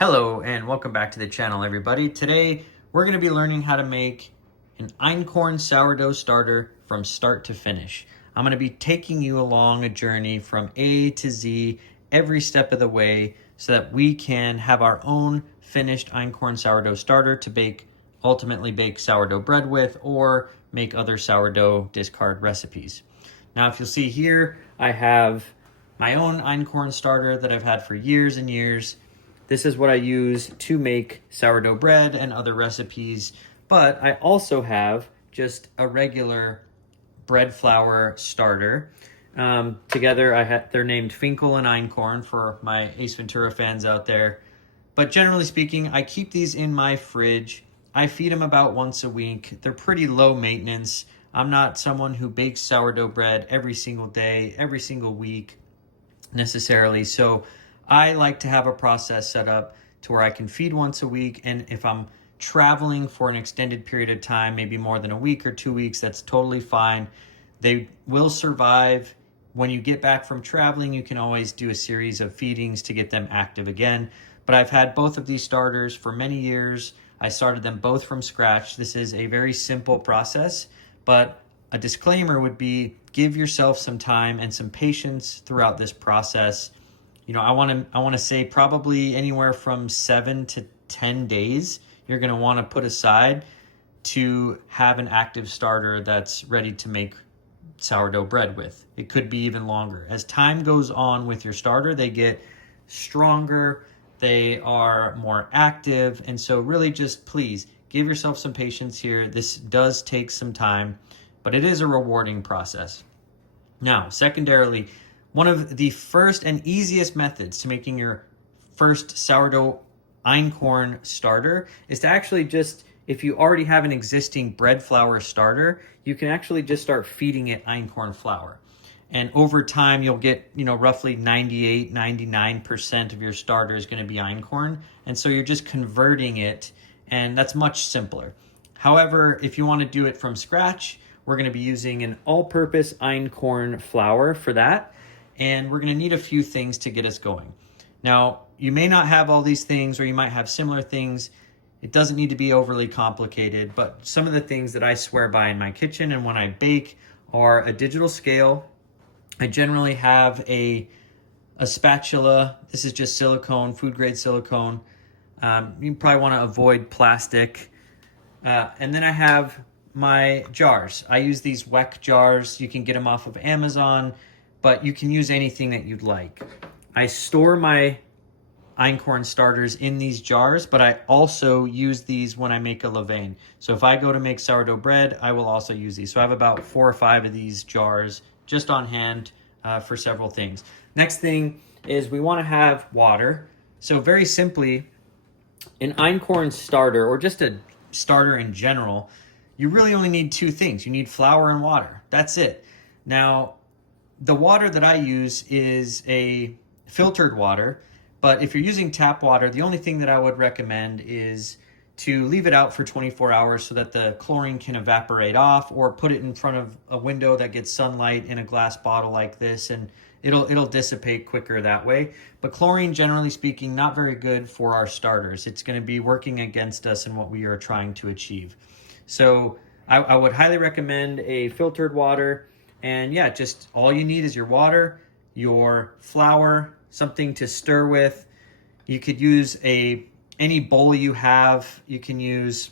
Hello and welcome back to the channel, everybody. Today we're going to be learning how to make an Einkorn sourdough starter from start to finish. I'm going to be taking you along a journey from A to Z every step of the way so that we can have our own finished Einkorn sourdough starter to ultimately bake sourdough bread with or make other sourdough discard recipes. Now, if you'll see here, I have my own Einkorn starter that I've had for years and years. This is what I use to make sourdough bread and other recipes, but I also have just a regular bread flour starter. Together, they're named Finkel and Einkorn for my Ace Ventura fans out there. But generally speaking, I keep these in my fridge. I feed them about once a week. They're pretty low maintenance. I'm not someone who bakes sourdough bread every single day, every single week necessarily. So I like to have a process set up to where I can feed once a week. And if I'm traveling for an extended period of time, maybe more than a week or 2 weeks, that's totally fine. They will survive. When you get back from traveling, you can always do a series of feedings to get them active again. But I've had both of these starters for many years. I started them both from scratch. This is a very simple process, but a disclaimer would be give yourself some time and some patience throughout this process. You know, I want to say probably anywhere from 7 to 10 days you're going to want to put aside to have an active starter that's ready to make sourdough bread with. It could be even longer. As time goes on with your starter, they get stronger, they are more active, and so really just please give yourself some patience here. This does take some time, but it is a rewarding process. Now, secondarily, one of the first and easiest methods to making your first sourdough Einkorn starter is to actually just, if you already have an existing bread flour starter, you can actually just start feeding it Einkorn flour. And over time, you'll get, roughly 98, 99% of your starter is going to be Einkorn. And so you're just converting it, and that's much simpler. However, if you want to do it from scratch, we're going to be using an all-purpose Einkorn flour for that. And we're going to need a few things to get us going. Now, you may not have all these things, or you might have similar things. It doesn't need to be overly complicated, but some of the things that I swear by in my kitchen and when I bake are a digital scale. I generally have a spatula. This is just silicone, food grade silicone. You probably want to avoid plastic. And then I have my jars. I use these Weck jars. You can get them off of Amazon, but you can use anything that you'd like. I store my Einkorn starters in these jars, but I also use these when I make a levain. So if I go to make sourdough bread, I will also use these. So I have about 4 or 5 of these jars just on hand for several things. Next thing is we want to have water. So very simply, an Einkorn starter, or just a starter in general, you really only need 2 things. You need flour and water. That's it. Now, the water that I use is a filtered water, but if you're using tap water, the only thing that I would recommend is to leave it out for 24 hours so that the chlorine can evaporate off, or put it in front of a window that gets sunlight in a glass bottle like this, and it'll dissipate quicker that way. But chlorine, generally speaking, not very good for our starters. It's going to be working against us in what we are trying to achieve. So I would highly recommend a filtered water. And yeah, just all you need is your water, your flour, something to stir with. You could use any bowl you have. You can use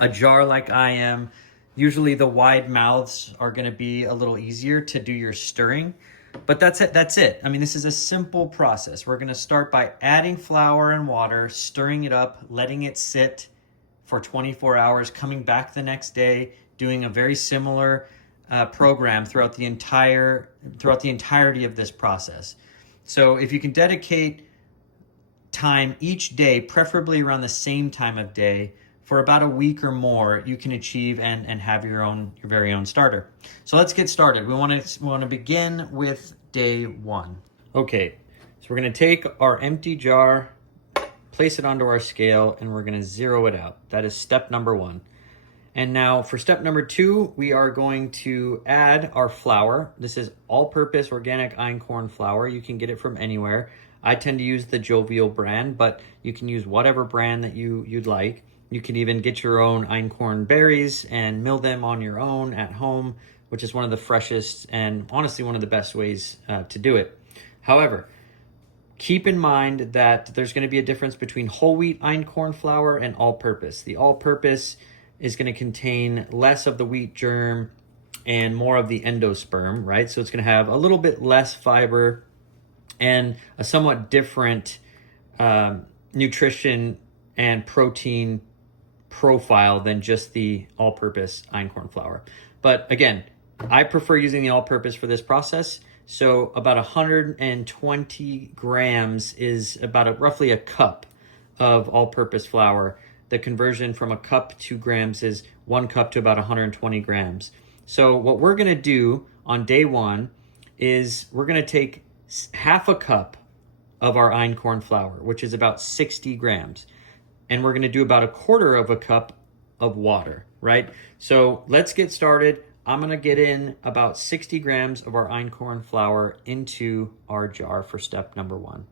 a jar like I am. Usually the wide mouths are going to be a little easier to do your stirring. But that's it. I mean, this is a simple process. We're going to start by adding flour and water, stirring it up, letting it sit for 24 hours, coming back the next day, doing a very similar program throughout the entirety of this process. So if you can dedicate time each day, preferably around the same time of day, for about a week or more, you can achieve and have your very own starter. So let's get started. We want to begin with day 1. Okay, so we're going to take our empty jar, place it onto our scale, and we're going to zero it out. That is step number 1. And now for step number 2, we are going to add our flour. This is all-purpose organic Einkorn flour. You can get it from anywhere. I tend to use the Jovial brand, but you can use whatever brand that you'd like. You can even get your own Einkorn berries and mill them on your own at home, which is one of the freshest and honestly one of the best ways to do it. However, keep in mind that there's going to be a difference between whole wheat Einkorn flour and all-purpose. The all-purpose is going to contain less of the wheat germ and more of the endosperm, right? So it's going to have a little bit less fiber and a somewhat different nutrition and protein profile than just the all-purpose Einkorn flour. But again, I prefer using the all-purpose for this process. So about 120 grams is about roughly a cup of all-purpose flour. The conversion from a cup to grams is 1 cup to about 120 grams. So what we're gonna do on day one is we're gonna take half a cup of our Einkorn flour, which is about 60 grams. And we're gonna do about 1/4 of a cup of water, right? So let's get started. I'm gonna get in about 60 grams of our Einkorn flour into our jar for step number 1.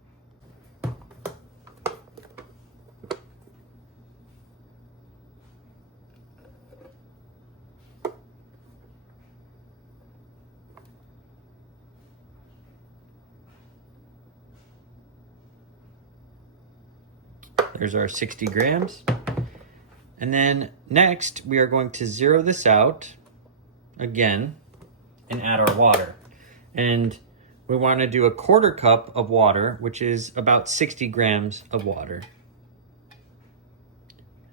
There's our 60 grams. And then next, we are going to zero this out again and add our water. And we want to do 1/4 cup of water, which is about 60 grams of water.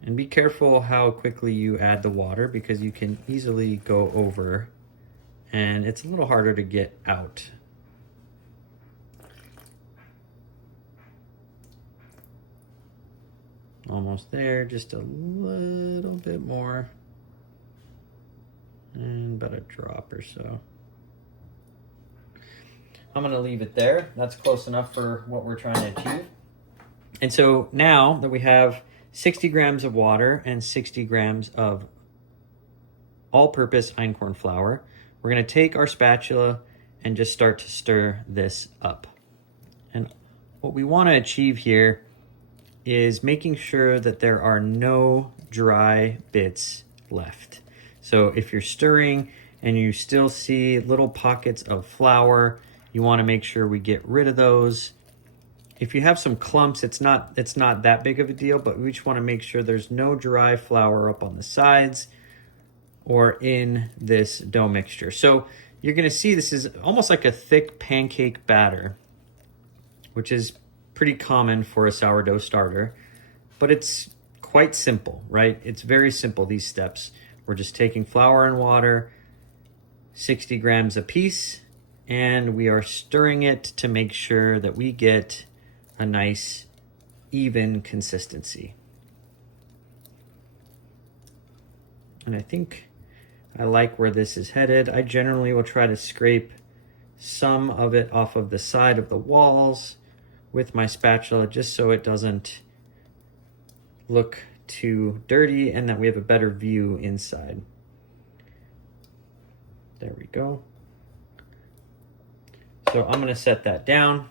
And be careful how quickly you add the water because you can easily go over and it's a little harder to get out. Almost there, just a little bit more. And about a drop or so. I'm gonna leave it there. That's close enough for what we're trying to achieve. And so now that we have 60 grams of water and 60 grams of all-purpose Einkorn flour, we're gonna take our spatula and just start to stir this up. And what we wanna achieve here is making sure that there are no dry bits left. So if you're stirring and you still see little pockets of flour, you want to make sure we get rid of those. If you have some clumps, it's not that big of a deal, but we just want to make sure there's no dry flour up on the sides or in this dough mixture. So you're going to see this is almost like a thick pancake batter, which is pretty common for a sourdough starter, but it's quite simple, right? It's very simple, these steps. We're just taking flour and water, 60 grams a piece, and we are stirring it to make sure that we get a nice, even consistency. And I think I like where this is headed. I generally will try to scrape some of it off of the side of the walls with my spatula just so it doesn't look too dirty and that we have a better view inside. There we go. So I'm going to set that down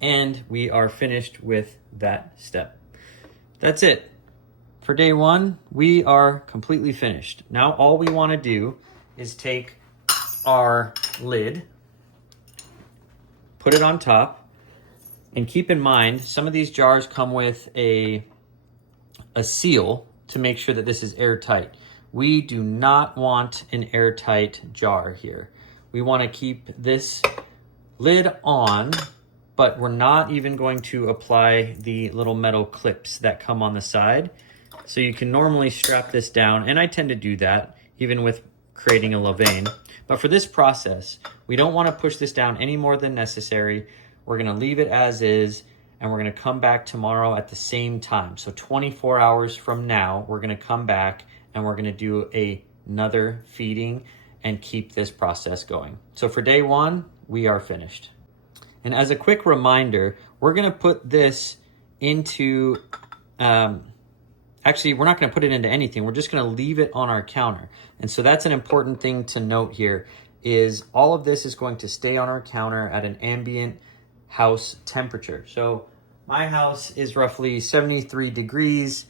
and we are finished with that step. That's it. For day one, we are completely finished. Now all we want to do is take our lid, put it on top, and keep in mind, some of these jars come with a seal to make sure that this is airtight. We do not want an airtight jar here. We want to keep this lid on, but we're not even going to apply the little metal clips that come on the side. So you can normally strap this down, and I tend to do that even with creating a levain. But for this process, we don't want to push this down any more than necessary. We're gonna leave it as is, and we're gonna come back tomorrow at the same time. So 24 hours from now, we're gonna come back and we're gonna do another feeding and keep this process going. So for day one, we are finished. And as a quick reminder, we're gonna put this into, actually, we're not gonna put it into anything. We're just gonna leave it on our counter. And so that's an important thing to note here, is all of this is going to stay on our counter at an ambient house temperature. So my house is roughly 73 degrees.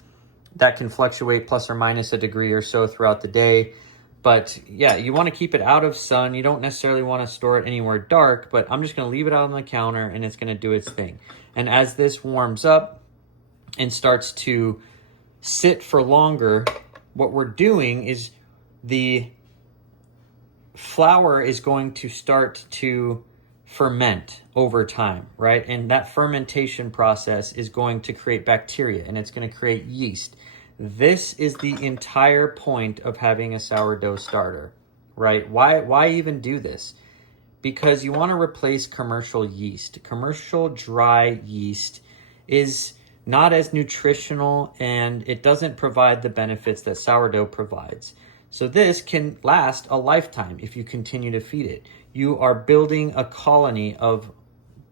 That can fluctuate plus or minus a degree or so throughout the day. But yeah, you want to keep it out of sun. You don't necessarily want to store it anywhere dark, but I'm just going to leave it out on the counter and it's going to do its thing. And as this warms up and starts to sit for longer, what we're doing is the flour is going to start to ferment over time, right? And that fermentation process is going to create bacteria and it's going to create yeast. This is the entire point of having a sourdough starter, right? Why even do this? Because you want to replace commercial yeast. Commercial dry yeast is not as nutritional and it doesn't provide the benefits that sourdough provides. So this can last a lifetime if you continue to feed it. You are building a colony of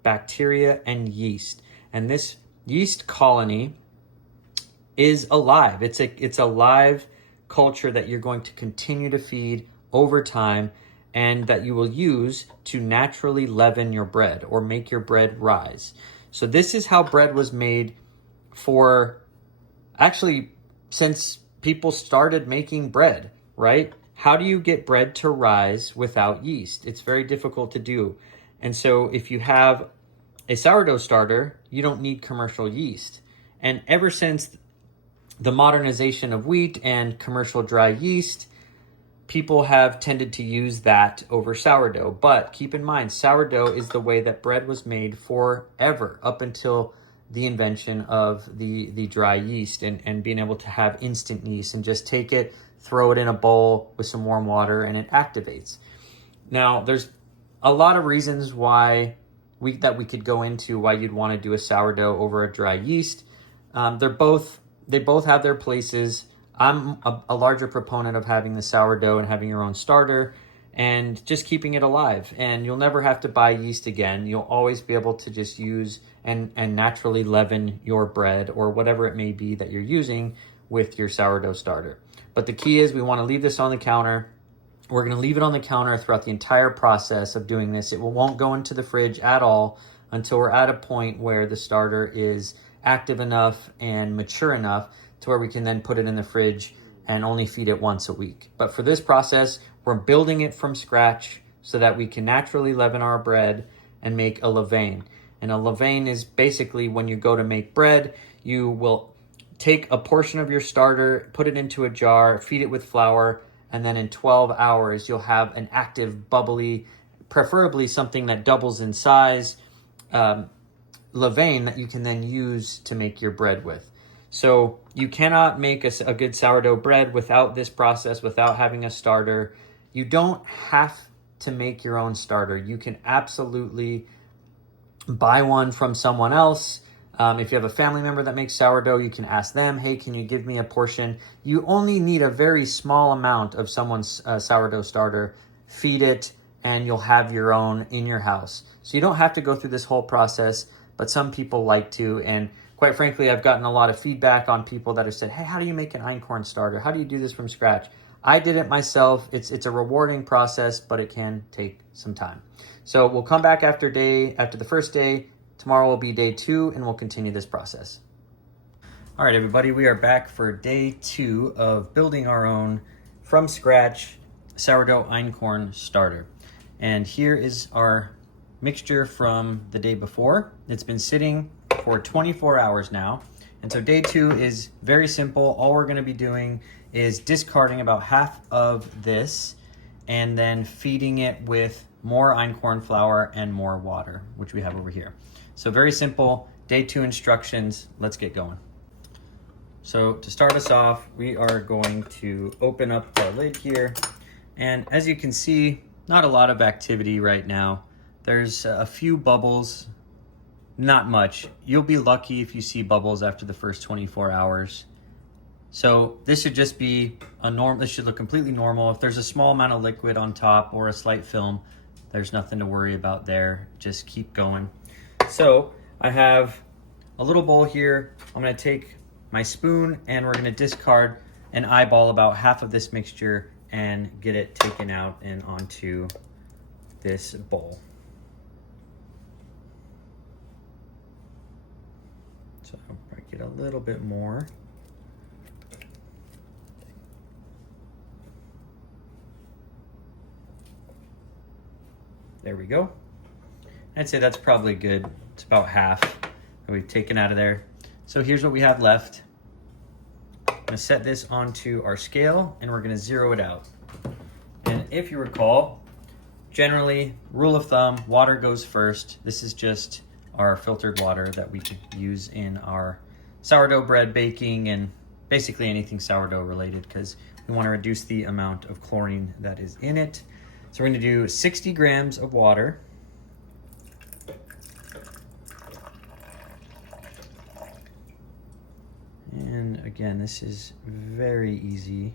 bacteria and yeast. And this yeast colony is alive. It's a live culture that you're going to continue to feed over time and that you will use to naturally leaven your bread or make your bread rise. So this is how bread was made for actually since people started making bread, right? How do you get bread to rise without yeast? It's very difficult to do. And so if you have a sourdough starter, you don't need commercial yeast. And ever since the modernization of wheat and commercial dry yeast, people have tended to use that over sourdough. But keep in mind, sourdough is the way that bread was made forever, up until the invention of the dry yeast and being able to have instant yeast and just take it, throw it in a bowl with some warm water, and it activates. Now, there's a lot of reasons why we could go into why you'd want to do a sourdough over a dry yeast. They both have their places. I'm a larger proponent of having the sourdough and having your own starter and just keeping it alive. And you'll never have to buy yeast again. You'll always be able to just use and naturally leaven your bread or whatever it may be that you're using with your sourdough starter. But the key is we want to leave this on the counter. We're going to leave it on the counter throughout the entire process of doing this. It won't go into the fridge at all until we're at a point where the starter is active enough and mature enough to where we can then put it in the fridge and only feed it once a week. But for this process, we're building it from scratch so that we can naturally leaven our bread and make a levain. And a levain is basically when you go to make bread, you will take a portion of your starter, put it into a jar, feed it with flour, and then in 12 hours, you'll have an active, bubbly, preferably something that doubles in size, levain that you can then use to make your bread with. So you cannot make a good sourdough bread without this process, without having a starter. You don't have to make your own starter. You can absolutely buy one from someone else. If you have a family member that makes sourdough, you can ask them, hey, can you give me a portion? You only need a very small amount of someone's sourdough starter. Feed it, and you'll have your own in your house. So you don't have to go through this whole process, but some people like to. And quite frankly, I've gotten a lot of feedback on people that have said, hey, how do you make an Einkorn starter? How do you do this from scratch? I did it myself. It's a rewarding process, but it can take some time. So we'll come back after the first day. Tomorrow will be day 2, and we'll continue this process. All right, everybody, we are back for day 2 of building our own from scratch sourdough Einkorn starter. And here is our mixture from the day before. It's been sitting for 24 hours now. And so day 2 is very simple. All we're gonna be doing is discarding about half of this and then feeding it with more einkorn flour and more water, which we have over here. So very simple, day 2 instructions. Let's get going. So to start us off, we are going to open up our lid here. And as you can see, not a lot of activity right now. There's a few bubbles, not much. You'll be lucky if you see bubbles after the first 24 hours. So this should just be this should look completely normal. If there's a small amount of liquid on top or a slight film, there's nothing to worry about there. Just keep going. So I have a little bowl here. I'm gonna take my spoon and we're gonna discard and eyeball about half of this mixture and get it taken out and onto this bowl. So I get a little bit more. There we go. I'd say that's probably good. It's about half that we've taken out of there. So here's what we have left. I'm gonna set this onto our scale and we're gonna zero it out. And if you recall, generally, rule of thumb, water goes first. This is just our filtered water that we could use in our sourdough bread baking and basically anything sourdough related, because we want to reduce the amount of chlorine that is in it. So we're going to do 60 grams of water. And again, this is very easy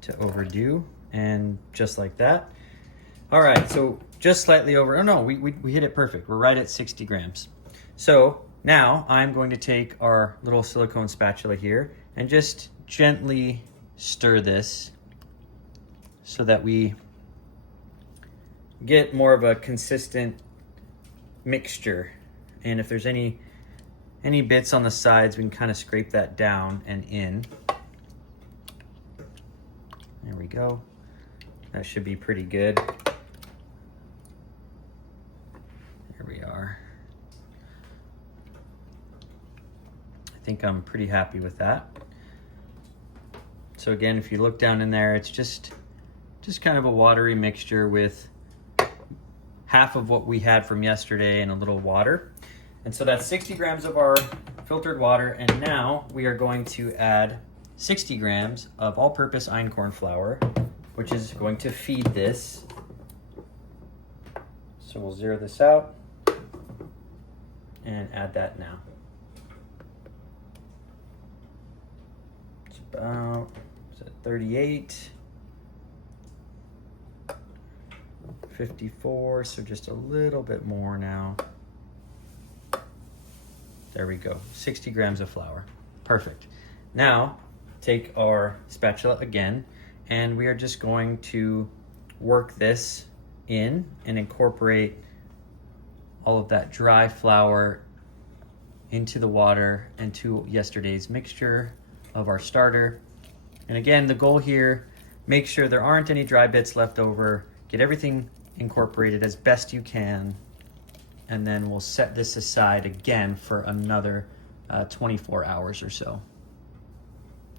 to overdo, and just like that. All right, so just slightly over, oh no, we hit it perfect. We're right at 60 grams. So now I'm going to take our little silicone spatula here and just gently stir this so that we get more of a consistent mixture. And if there's any bits on the sides, we can kind of scrape that down and in. There we go. That should be pretty good. There we are. I think I'm pretty happy with that. So again, if you look down in there, it's just kind of a watery mixture with half of what we had from yesterday and a little water. And so that's 60 grams of our filtered water. And now we are going to add 60 grams of all-purpose einkorn flour, which is going to feed this. So we'll zero this out and add that now. It's about 38, 54, so just a little bit more now. There we go, 60 grams of flour. Perfect. Now, take our spatula again, and we are just going to work this in and incorporate all of that dry flour into the water and to yesterday's mixture of our starter. And again, the goal here, make sure there aren't any dry bits left over, get everything incorporated as best you can, and then we'll set this aside again for another 24 hours or so.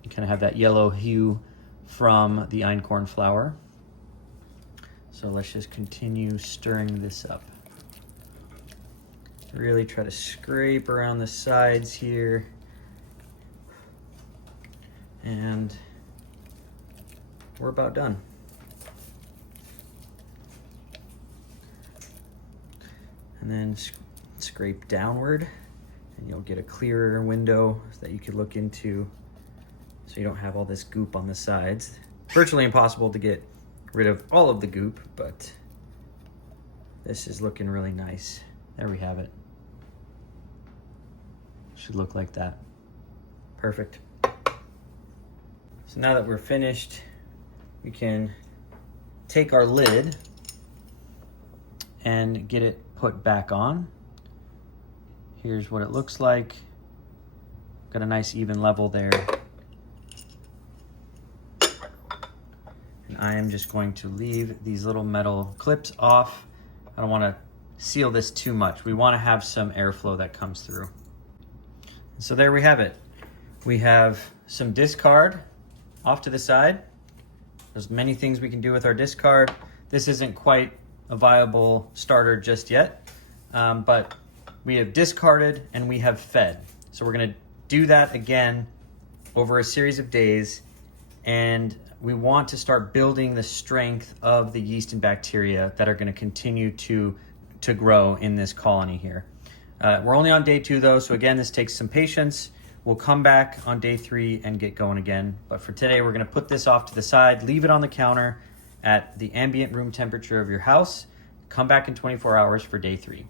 You kind of have that yellow hue from the einkorn flour. So let's just continue stirring this up. Really try to scrape around the sides here. And we're about done. And then scrape downward and you'll get a clearer window that you could look into, so you don't have all this goop on the sides. Virtually impossible to get rid of all of the goop, but this is looking really nice. There we have it. Should look like that. Perfect. So now that we're finished, we can take our lid and get it put back on. Here's what it looks like. Got a nice even level there. And I am just going to leave these little metal clips off. I don't want to seal this too much. We want to have some airflow that comes through. So there we have it. We have some discard off to the side. There's many things we can do with our discard. This isn't quite a viable starter just yet, but we have discarded and we have fed. So we're gonna do that again over a series of days, and we want to start building the strength of the yeast and bacteria that are gonna continue to grow in this colony here. We're only on day 2 though, so again, this takes some patience. We'll come back on day 3 and get going again. But for today, we're gonna put this off to the side, leave it on the counter at the ambient room temperature of your house. Come back in 24 hours for day 3.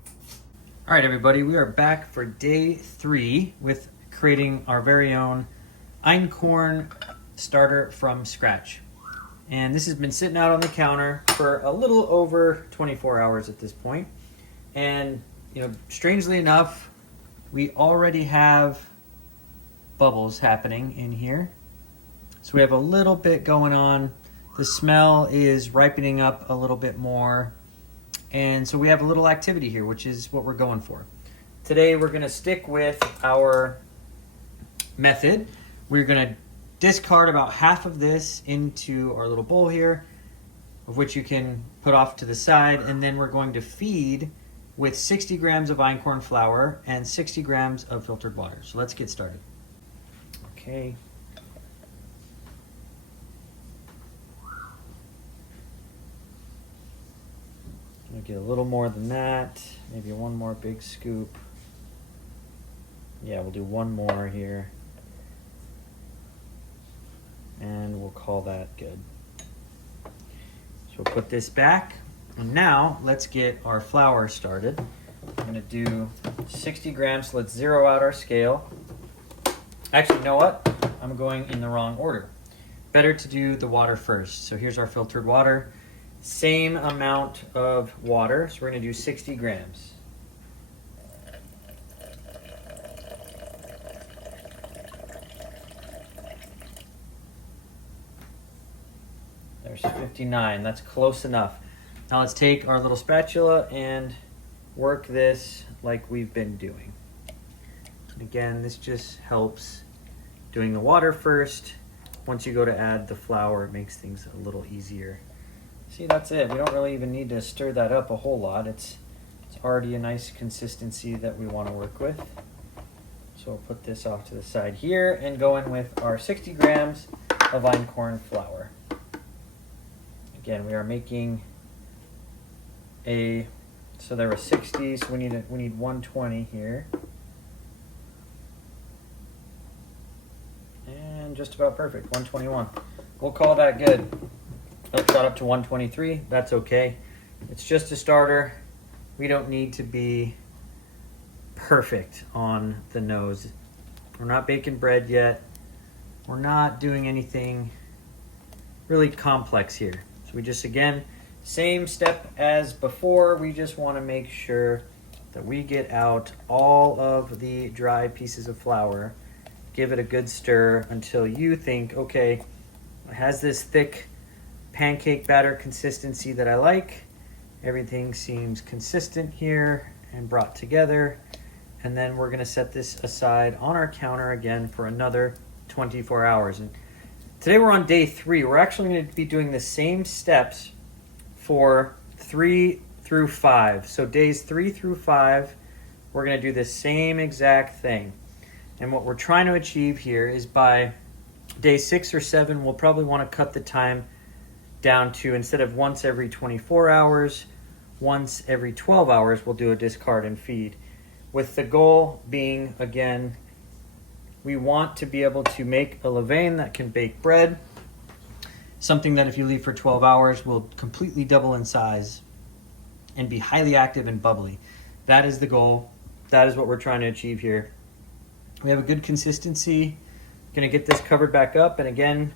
All right, everybody, we are back for day 3 with creating our very own einkorn starter from scratch. And this has been sitting out on the counter for a little over 24 hours at this point. And you know, strangely enough, we already have bubbles happening in here. So we have a little bit going on. The smell is ripening up a little bit more. And so we have a little activity here, which is what we're going for. Today we're gonna stick with our method. We're gonna discard about half of this into our little bowl here, of which you can put off to the side, and then we're going to feed with 60 grams of einkorn flour and 60 grams of filtered water. So let's get started. Okay. I'll get a little more than that, maybe one more big scoop. Yeah, we'll do one more here. And we'll call that good. So we'll put this back. And now let's get our flour started. I'm gonna do 60 grams, so let's zero out our scale. Actually, you know what? I'm going in the wrong order. Better to do the water first. So here's our filtered water. Same amount of water, so we're gonna do 60 grams. There's 59, that's close enough. Now let's take our little spatula and work this like we've been doing. Again, this just helps doing the water first. Once you go to add the flour, it makes things a little easier. See, that's it. We don't really even need to stir that up a whole lot. It's already a nice consistency that we want to work with. So we'll put this off to the side here and go in with our 60 grams of einkorn flour. Again, we are making so there were 60, so we need 120 here. And just about perfect, 121. We'll call that good. It got up to 123, that's okay. It's just a starter. We don't need to be perfect on the nose. We're not baking bread yet. We're not doing anything really complex here. So we just, again, same step as before. We just want to make sure that we get out all of the dry pieces of flour. Give it a good stir until you think, okay, it has this thick pancake batter consistency that I like. Everything seems consistent here and brought together. And then we're gonna set this aside on our counter again for another 24 hours. And today we're on day 3. We're actually gonna be doing the same steps for 3 through 5. So days 3 through 5, we're gonna do the same exact thing. And what we're trying to achieve here is by day 6 or 7, we'll probably wanna cut the time down to, instead of once every 24 hours, once every 12 hours, we'll do a discard and feed. With the goal being, again, we want to be able to make a levain that can bake bread, something that if you leave for 12 hours will completely double in size and be highly active and bubbly. That is the goal. That is what we're trying to achieve here. We have a good consistency. Gonna get this covered back up, and again,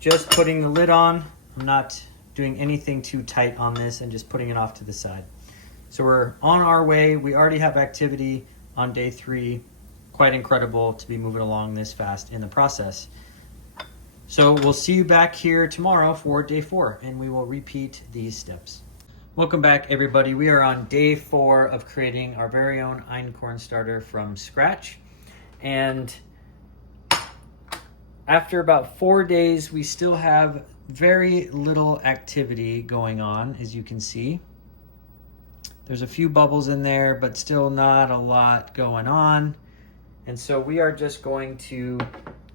just putting the lid on. I'm not doing anything too tight on this and just putting it off to the side. So we're on our way. We already have activity on day 3. Quite incredible to be moving along this fast in the process. So we'll see you back here tomorrow for day 4, and we will repeat these steps. Welcome back, everybody. We are on day 4 of creating our very own einkorn starter from scratch. And after about 4 days, we still have very little activity going on, as you can see. There's a few bubbles in there, but still not a lot going on. And so we are just going to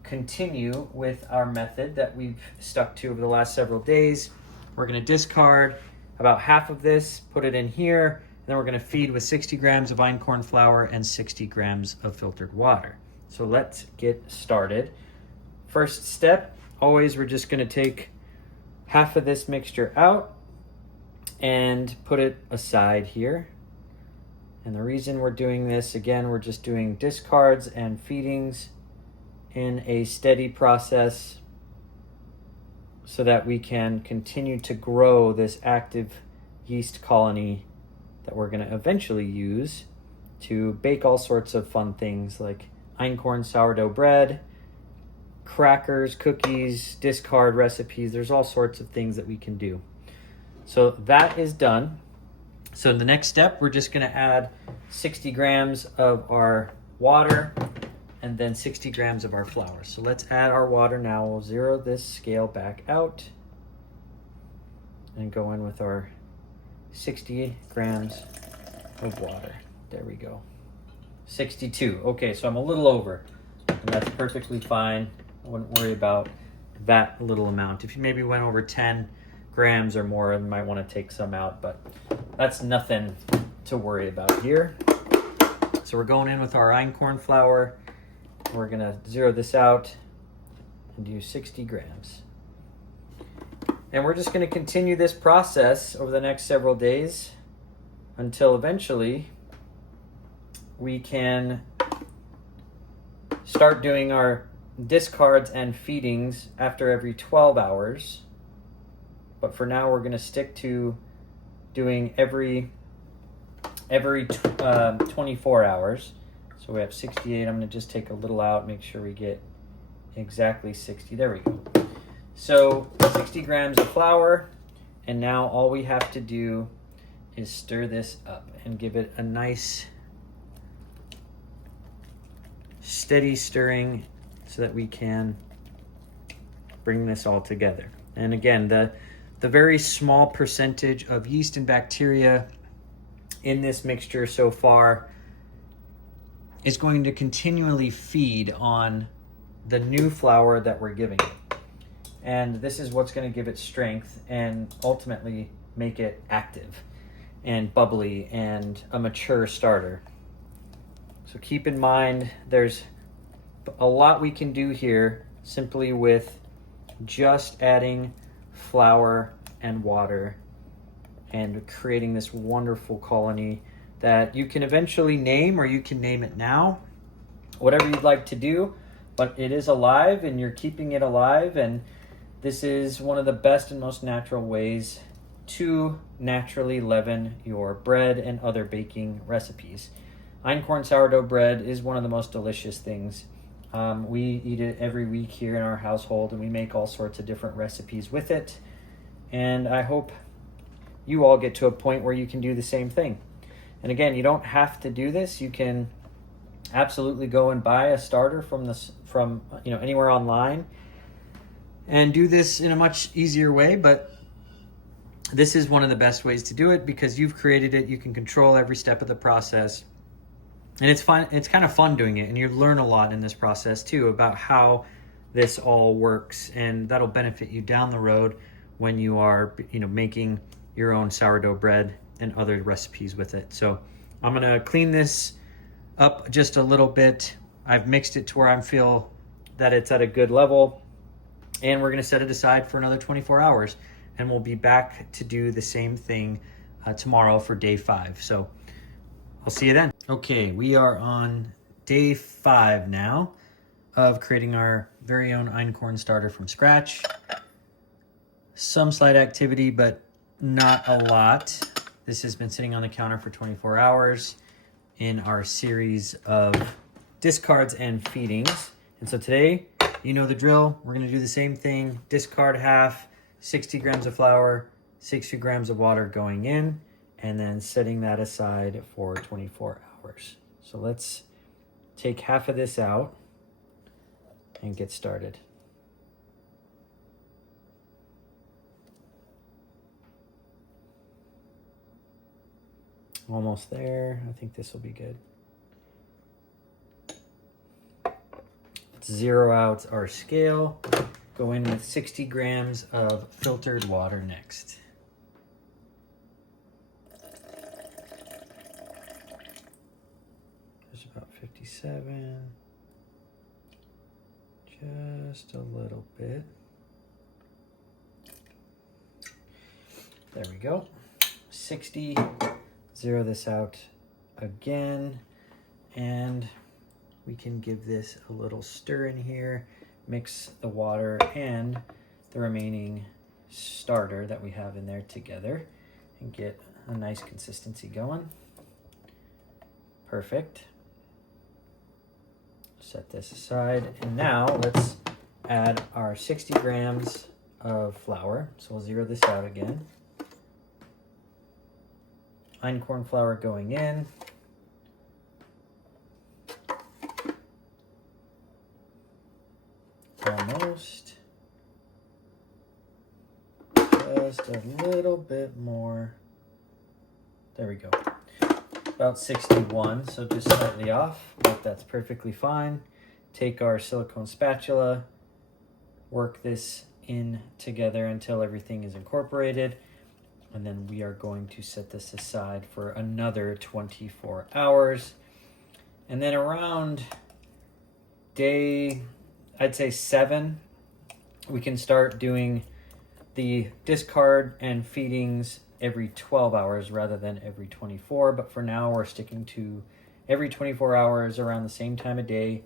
continue with our method that we've stuck to over the last several days. We're gonna discard about half of this, put it in here, and then we're gonna feed with 60 grams of einkorn flour and 60 grams of filtered water. So let's get started. First step, always we're just gonna take half of this mixture out and put it aside here. And the reason we're doing this, again, we're just doing discards and feedings in a steady process so that we can continue to grow this active yeast colony that we're going to eventually use to bake all sorts of fun things like Einkorn sourdough bread, crackers, cookies, discard recipes. There's all sorts of things that we can do. So that is done. So the next step, we're just going to add 60 grams of our water and then 60 grams of our flour. So let's add our water now. We'll zero this scale back out and go in with our 60 grams of water. There we go. 62. Okay, so I'm a little over, and that's perfectly fine. I wouldn't worry about that little amount. If you maybe went over 10 grams or more, you might want to take some out, but that's nothing to worry about here. So we're going in with our einkorn flour. We're gonna zero this out and do 60 grams. And we're just gonna continue this process over the next several days until eventually we can start doing our discards and feedings after every 12 hours. But for now, we're gonna stick to doing every 24 hours. So we have 68. I'm gonna just take a little out, make sure we get exactly 60. There we go. So 60 grams of flour, and now all we have to do is stir this up and give it a nice steady stirring so that we can bring this all together. And again, the very small percentage of yeast and bacteria in this mixture so far is going to continually feed on the new flour that we're giving it. And this is what's going to give it strength and ultimately make it active and bubbly and a mature starter. So keep in mind, there's a lot we can do here simply with just adding flour and water and creating this wonderful colony that you can eventually name, or you can name it now, whatever you'd like to do, but it is alive and you're keeping it alive, and this is one of the best and most natural ways to naturally leaven your bread and other baking recipes. Einkorn sourdough bread is one of the most delicious things. We eat it every week here in our household, and we make all sorts of different recipes with it. And I hope you all get to a point where you can do the same thing. And again, you don't have to do this. You can absolutely go and buy a starter from anywhere online and do this in a much easier way, but this is one of the best ways to do it because you've created it. You can control every step of the process. And it's fun. It's kind of fun doing it, and you learn a lot in this process too about how this all works, and that'll benefit you down the road when you are, making your own sourdough bread and other recipes with it. So I'm gonna clean this up just a little bit. I've mixed it to where I feel that it's at a good level, and we're gonna set it aside for another 24 hours, and we'll be back to do the same thing tomorrow for day 5. So I'll see you then. Okay, we are on day 5 now of creating our very own einkorn starter from scratch. Some slight activity, but not a lot. This has been sitting on the counter for 24 hours in our series of discards and feedings. And so today, you know the drill. We're gonna do the same thing. Discard half, 60 grams of flour, 60 grams of water going in, and then setting that aside for 24 hours. So let's take half of this out and get started. Almost there. I think this will be good. Let's zero out our scale. Go in with 60 grams of filtered water next. There's about 57. Just a little bit. There we go. 60. Zero this out again, and we can give this a little stir in here, mix the water and the remaining starter that we have in there together and get a nice consistency going. Perfect. Set this aside. And now let's add our 60 grams of flour. So we'll zero this out again. Einkorn flour going in. Almost. Just a little bit more. There we go. About 61, so just slightly off, but that's perfectly fine. Take our silicone spatula, work this in together until everything is incorporated, and then we are going to set this aside for another 24 hours. And then around day, I'd say 7, we can start doing the discard and feedings every 12 hours rather than every 24. But for now, we're sticking to every 24 hours around the same time of day,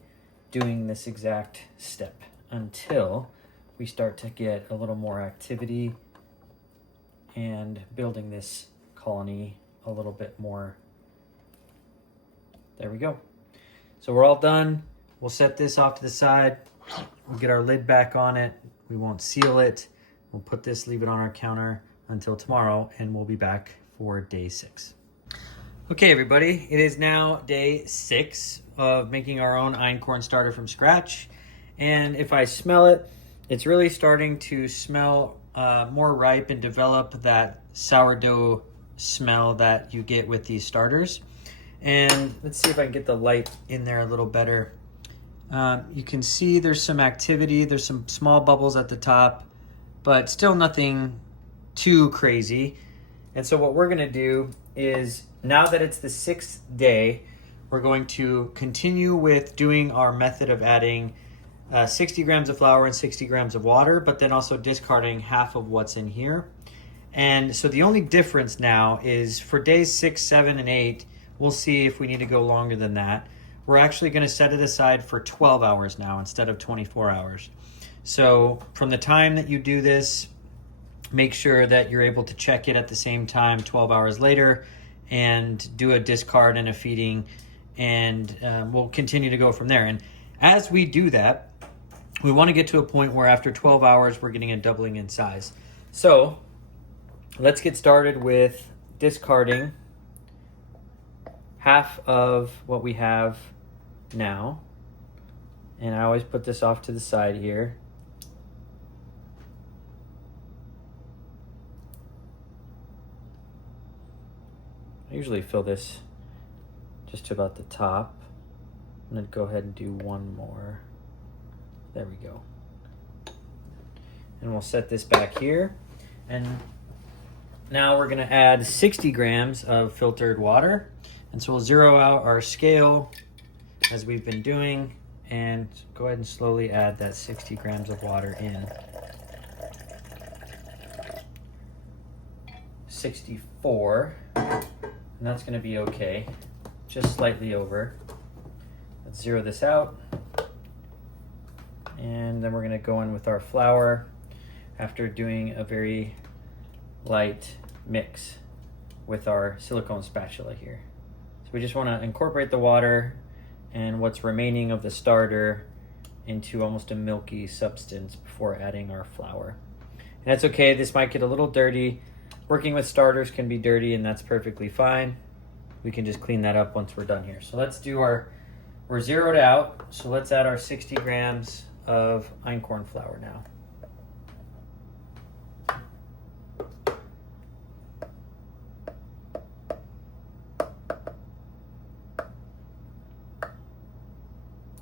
doing this exact step until we start to get a little more activity and building this colony a little bit more. There we go. So we're all done. We'll set this off to the side. We'll get our lid back on it. We won't seal it. We'll put this, leave it on our counter until tomorrow, and we'll be back for day 6. Okay, everybody, it is now day 6 of making our own Einkorn starter from scratch. And if I smell it, it's really starting to smell more ripe and develop that sourdough smell that you get with these starters. And let's see if I can get the light in there a little better. You can see there's some activity. There's some small bubbles at the top, but still nothing too crazy. And so what we're gonna do is, now that it's the 6th day, we're going to continue with doing our method of adding 60 grams of flour and 60 grams of water, but then also discarding half of what's in here. And so the only difference now is for days 6, 7, and 8, we'll see if we need to go longer than that. We're actually gonna set it aside for 12 hours now instead of 24 hours. So from the time that you do this, make sure that you're able to check it at the same time 12 hours later and do a discard and a feeding, and we'll continue to go from there. And as we do that, we want to get to a point where after 12 hours, we're getting a doubling in size. So let's get started with discarding half of what we have now. And I always put this off to the side here. I usually fill this just to about the top. I'm gonna go ahead and do one more. There we go. And we'll set this back here. And now we're gonna add 60 grams of filtered water. And so we'll zero out our scale as we've been doing, and go ahead and slowly add that 60 grams of water in. 64. And that's going to be okay, just slightly over. Let's zero this out. And then we're going to go in with our flour after doing a very light mix with our silicone spatula here. So we just want to incorporate the water and what's remaining of the starter into almost a milky substance before adding our flour. And that's okay, this might get a little dirty. Working with starters can be dirty, and that's perfectly fine. We can just clean that up once we're done here. So let's do we're zeroed out, so let's add our 60 grams of Einkorn flour now.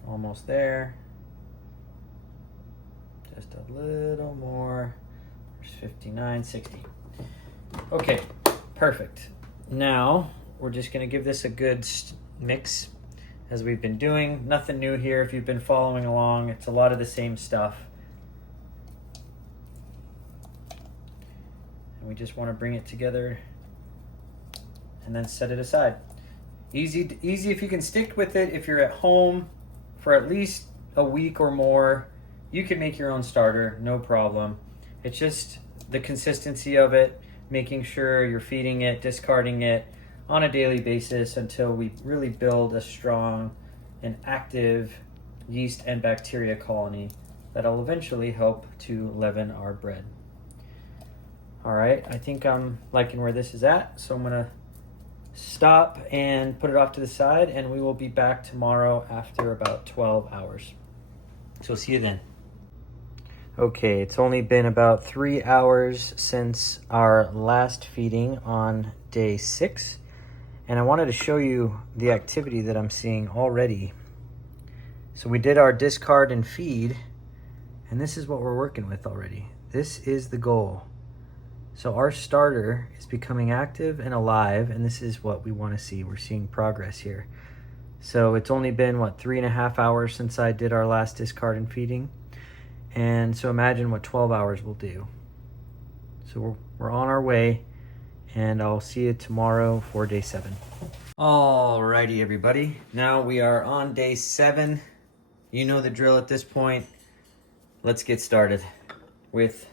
Almost there. Just a little more. There's 59, 60. Okay, perfect. Now we're just gonna give this a good mix as we've been doing. Nothing new here if you've been following along. It's a lot of the same stuff. And we just wanna bring it together and then set it aside. Easy if you can stick with it. If you're at home for at least a week or more, you can make your own starter, no problem. It's just the consistency of it, making sure you're feeding it, discarding it on a daily basis until we really build a strong and active yeast and bacteria colony that'll eventually help to leaven our bread. All right, I think I'm liking where this is at, so I'm gonna stop and put it off to the side, and we will be back tomorrow after about 12 hours. So see you then. Okay, it's only been about 3 hours since our last feeding on day 6, and I wanted to show you the activity that I'm seeing already. So we did our discard and feed, and this is what we're working with already. This is the goal. So our starter is becoming active and alive, and this is what we want to see. We're seeing progress here. So it's only been, what, 3.5 hours since I did our last discard and feeding. And so imagine what 12 hours will do. So we're on our way, and I'll see you tomorrow for day 7. Alrighty, everybody. Now we are on day 7. You know the drill at this point. Let's get started with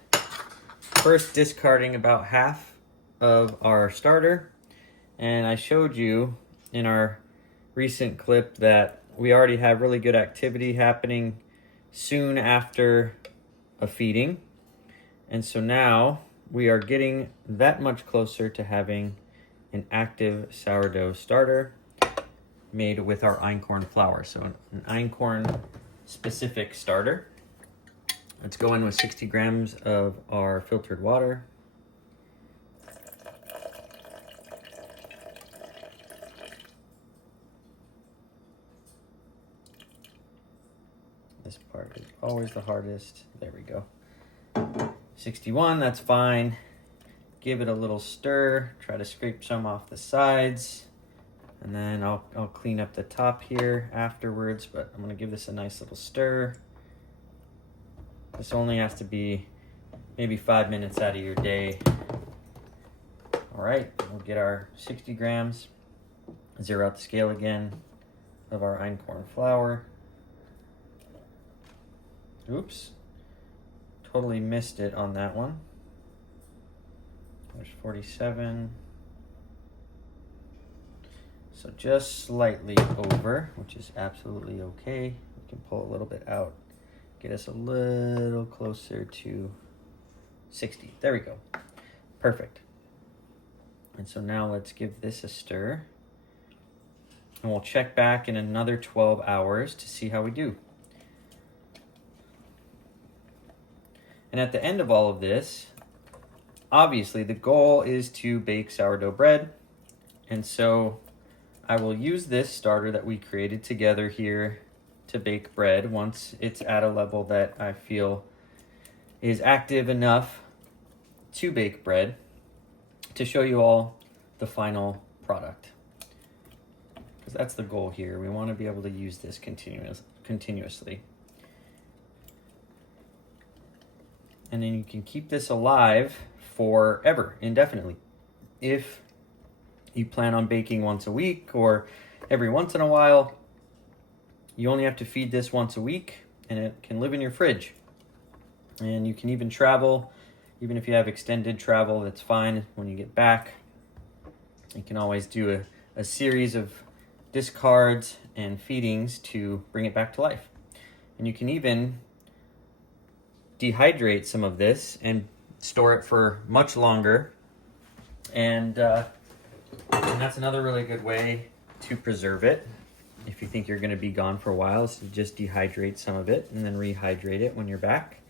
first discarding about half of our starter. And I showed you in our recent clip that we already have really good activity happening soon after a feeding. And so now we are getting that much closer to having an active sourdough starter made with our einkorn flour. So an einkorn specific starter. Let's go in with 60 grams of our filtered water. This part is always the hardest. There we go. 61, that's fine. Give it a little stir. Try to scrape some off the sides. And then I'll clean up the top here afterwards, but I'm gonna give this a nice little stir. This only has to be maybe 5 minutes out of your day. All right, we'll get our 60 grams, zero out the scale again, of our einkorn flour. Oops, totally missed it on that one. There's 47. So just slightly over, which is absolutely okay. We can pull a little bit out. Get us a little closer to 60. There we go. Perfect. And so now let's give this a stir. And we'll check back in another 12 hours to see how we do. And at the end of all of this, obviously the goal is to bake sourdough bread. And so I will use this starter that we created together here to bake bread once it's at a level that I feel is active enough to bake bread, to show you all the final product. Because that's the goal here. We want to be able to use this continuously. And then you can keep this alive forever, indefinitely. If you plan on baking once a week or every once in a while, you only have to feed this once a week, and it can live in your fridge. And you can even travel, even if you have extended travel, that's fine. When you get back, you can always do a series of discards and feedings to bring it back to life. And you can even dehydrate some of this and store it for much longer. And that's another really good way to preserve it. If you think you're going to be gone for a while, so just dehydrate some of it and then rehydrate it when you're back.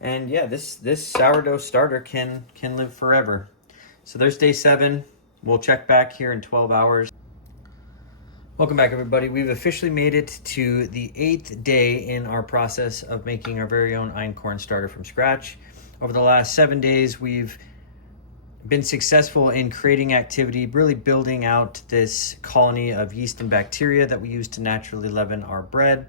And yeah, this sourdough starter can live forever. So there's day 7. We'll check back here in 12 hours. Welcome back, everybody. We've officially made it to the 8th day in our process of making our very own einkorn starter from scratch. Over the last 7 days, we've been successful in creating activity, really building out this colony of yeast and bacteria that we use to naturally leaven our bread.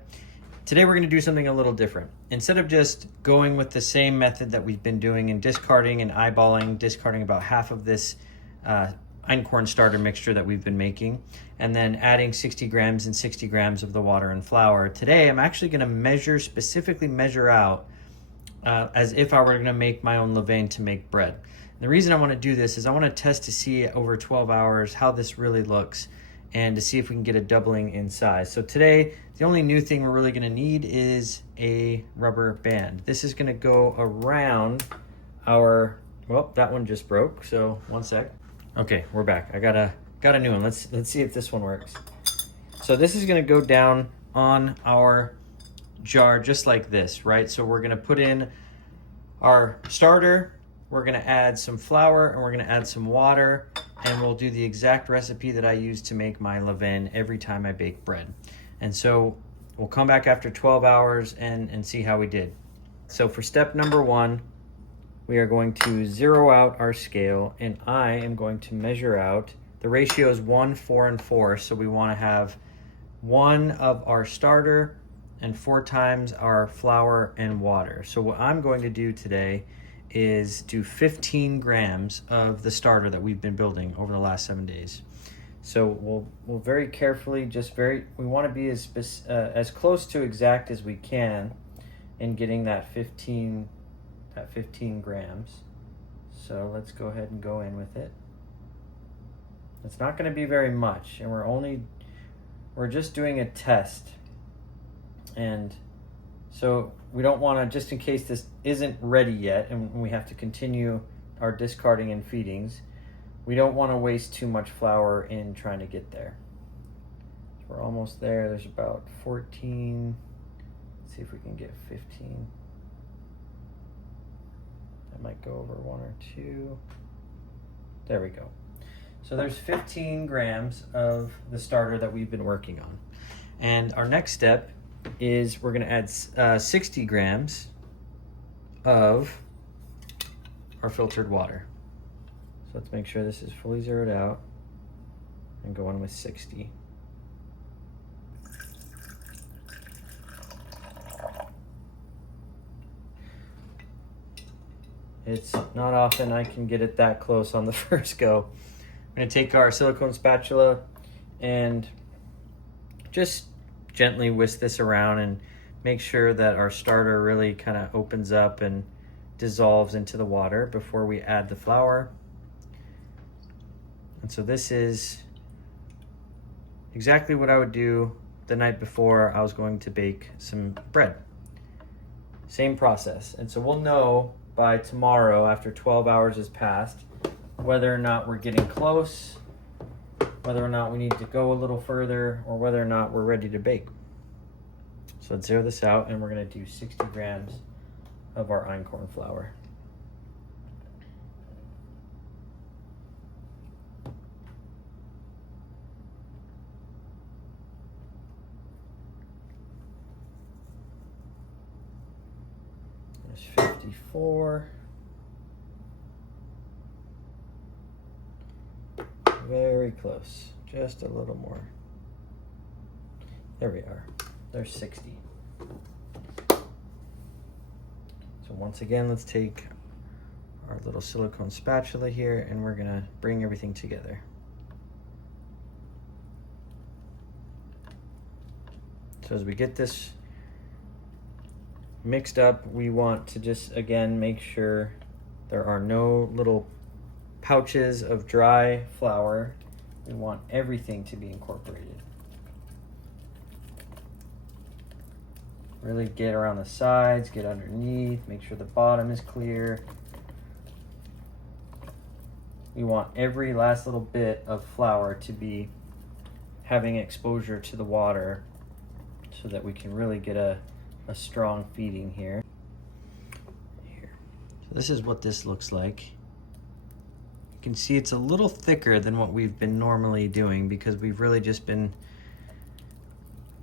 Today we're going to do something a little different. Instead of just going with the same method that we've been doing and discarding and eyeballing, discarding about half of this einkorn starter mixture that we've been making, and then adding 60 grams and 60 grams of the water and flour, today I'm actually going to specifically measure out as if I were going to make my own levain to make bread. The reason I want to do this is I want to test to see over 12 hours how this really looks and to see if we can get a doubling in size. So today, the only new thing we're really going to need is a rubber band. This is going to go around our, well, that one just broke, so one sec. Okay, we're back. I got a new one. Let's see if this one works. So this is going to go down on our jar just like this, right? So we're going to put in our starter, we're going to add some flour, and we're going to add some water, and we'll do the exact recipe that I use to make my levain every time I bake bread. And so we'll come back after 12 hours and see how we did. So for step number 1, we are going to zero out our scale, and I am going to measure out, the ratio is 1, 4, and 4, so we want to have 1 of our starter and 4 times our flour and water. So what I'm going to do today is do 15 grams of the starter that we've been building over the last 7 days. So we'll very carefully, we want to be as close to exact as we can in getting that 15 grams. So let's go ahead and go in with it. It's not going to be very much, and we're just doing a test. And so we don't want to, just in case this isn't ready yet and we have to continue our discarding and feedings, we don't want to waste too much flour in trying to get there. So we're almost there. There's about 14. Let's see if we can get 15. That might go over 1 or 2. There we go. So there's 15 grams of the starter that we've been working on. And our next step is we're going to add 60 grams of our filtered water. So let's make sure this is fully zeroed out and go on with 60. It's not often I can get it that close on the first go. I'm going to take our silicone spatula and just gently whisk this around and make sure that our starter really kind of opens up and dissolves into the water before we add the flour. And so this is exactly what I would do the night before I was going to bake some bread. Same process. And so we'll know by tomorrow, after 12 hours has passed, whether or not we're getting close, whether or not we need to go a little further, or whether or not we're ready to bake. So let's zero this out, and we're going to do 60 grams of our einkorn flour. There's 54. Very close, just a little more. There we are, there's 60. So once again, let's take our little silicone spatula here and we're gonna bring everything together. So as we get this mixed up, we want to just, again, make sure there are no little pouches of dry flour. We want everything to be incorporated. Really get around the sides, get underneath, make sure the bottom is clear. We want every last little bit of flour to be having exposure to the water so that we can really get a strong feeding here. So this is what this looks like. You can see it's a little thicker than what we've been normally doing because we've really just been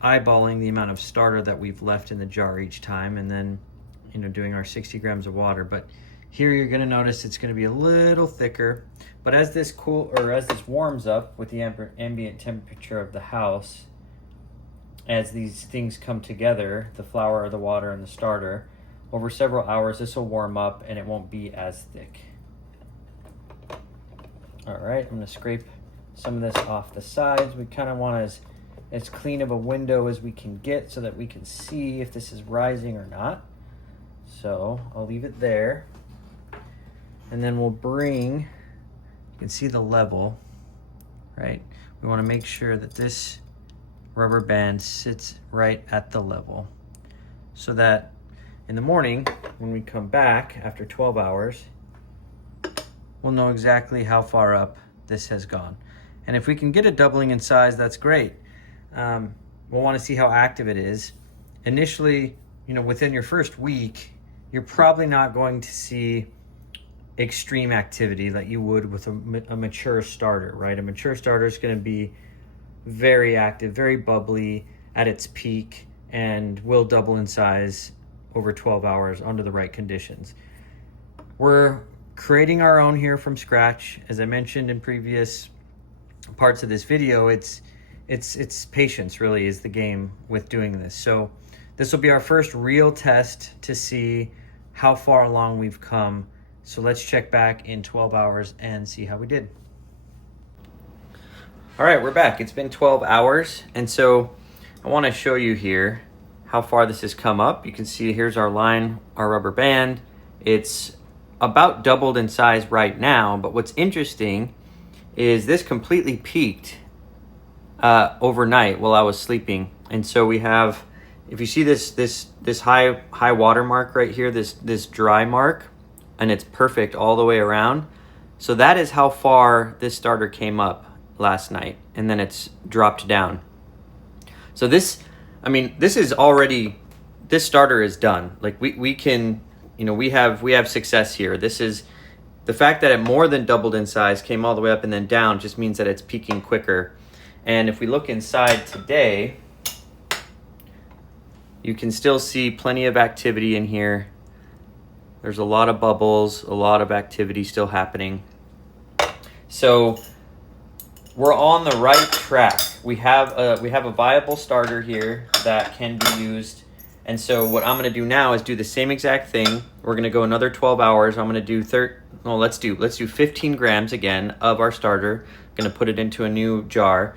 eyeballing the amount of starter that we've left in the jar each time and then, you know, doing our 60 grams of water. But here you're going to notice it's going to be a little thicker. But as this warms up with the ambient temperature of the house, as these things come together, the flour, the water, and the starter, over several hours this will warm up and it won't be as thick. All right, I'm going to scrape some of this off the sides. We kind of want as clean of a window as we can get so that we can see if this is rising or not. So I'll leave it there. And then we'll bring, you can see the level, right? We want to make sure that this rubber band sits right at the level so that in the morning when we come back after 12 hours, we'll know exactly how far up this has gone. And if we can get it doubling in size, that's great. We'll want to see how active it is. Initially, within your first week, you're probably not going to see extreme activity like you would with a mature starter, right? A mature starter is going to be very active, very bubbly at its peak, and will double in size over 12 hours under the right conditions. We're creating our own here from scratch. As I mentioned in previous parts of this video, it's patience really is the game with doing this. So this will be our first real test to see how far along we've come. So let's check back in 12 hours and see how we did. All right, we're back. It's been 12 hours. And so I want to show you here how far this has come up. You can see here's our line, our rubber band. It's about doubled in size right now. But what's interesting is this completely peaked overnight while I was sleeping. And so we have, if you see this high water mark right here, this dry mark, and it's perfect all the way around. So that is how far this starter came up last night, and then it's dropped down. So this is already, this starter is done. Like we can, we have success here. This is, the fact that it more than doubled in size, came all the way up and then down, just means that it's peaking quicker. And if we look inside today, you can still see plenty of activity in here. There's a lot of bubbles, a lot of activity still happening. So we're on the right track. We have a viable starter here that can be used. And so what I'm going to do now is do the same exact thing. We're going to go another 12 hours. I'm going to do let's do 15 grams again of our starter. I'm going to put it into a new jar.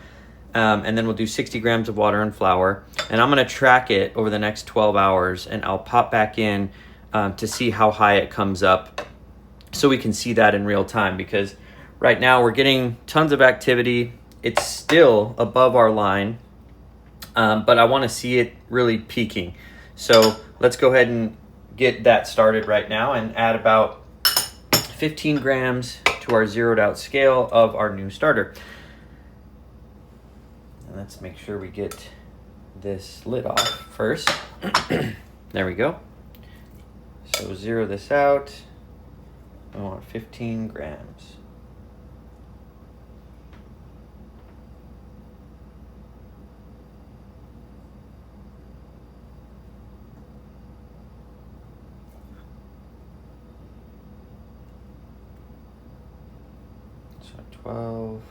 And then we'll do 60 grams of water and flour. And I'm going to track it over the next 12 hours, and I'll pop back in to see how high it comes up so we can see that in real time, because right now we're getting tons of activity. It's still above our line, but I want to see it really peaking. So let's go ahead and get that started right now and add about 15 grams to our zeroed out scale of our new starter. And let's make sure we get this lid off first. There we go. So zero this out. I want 15 grams. So 12.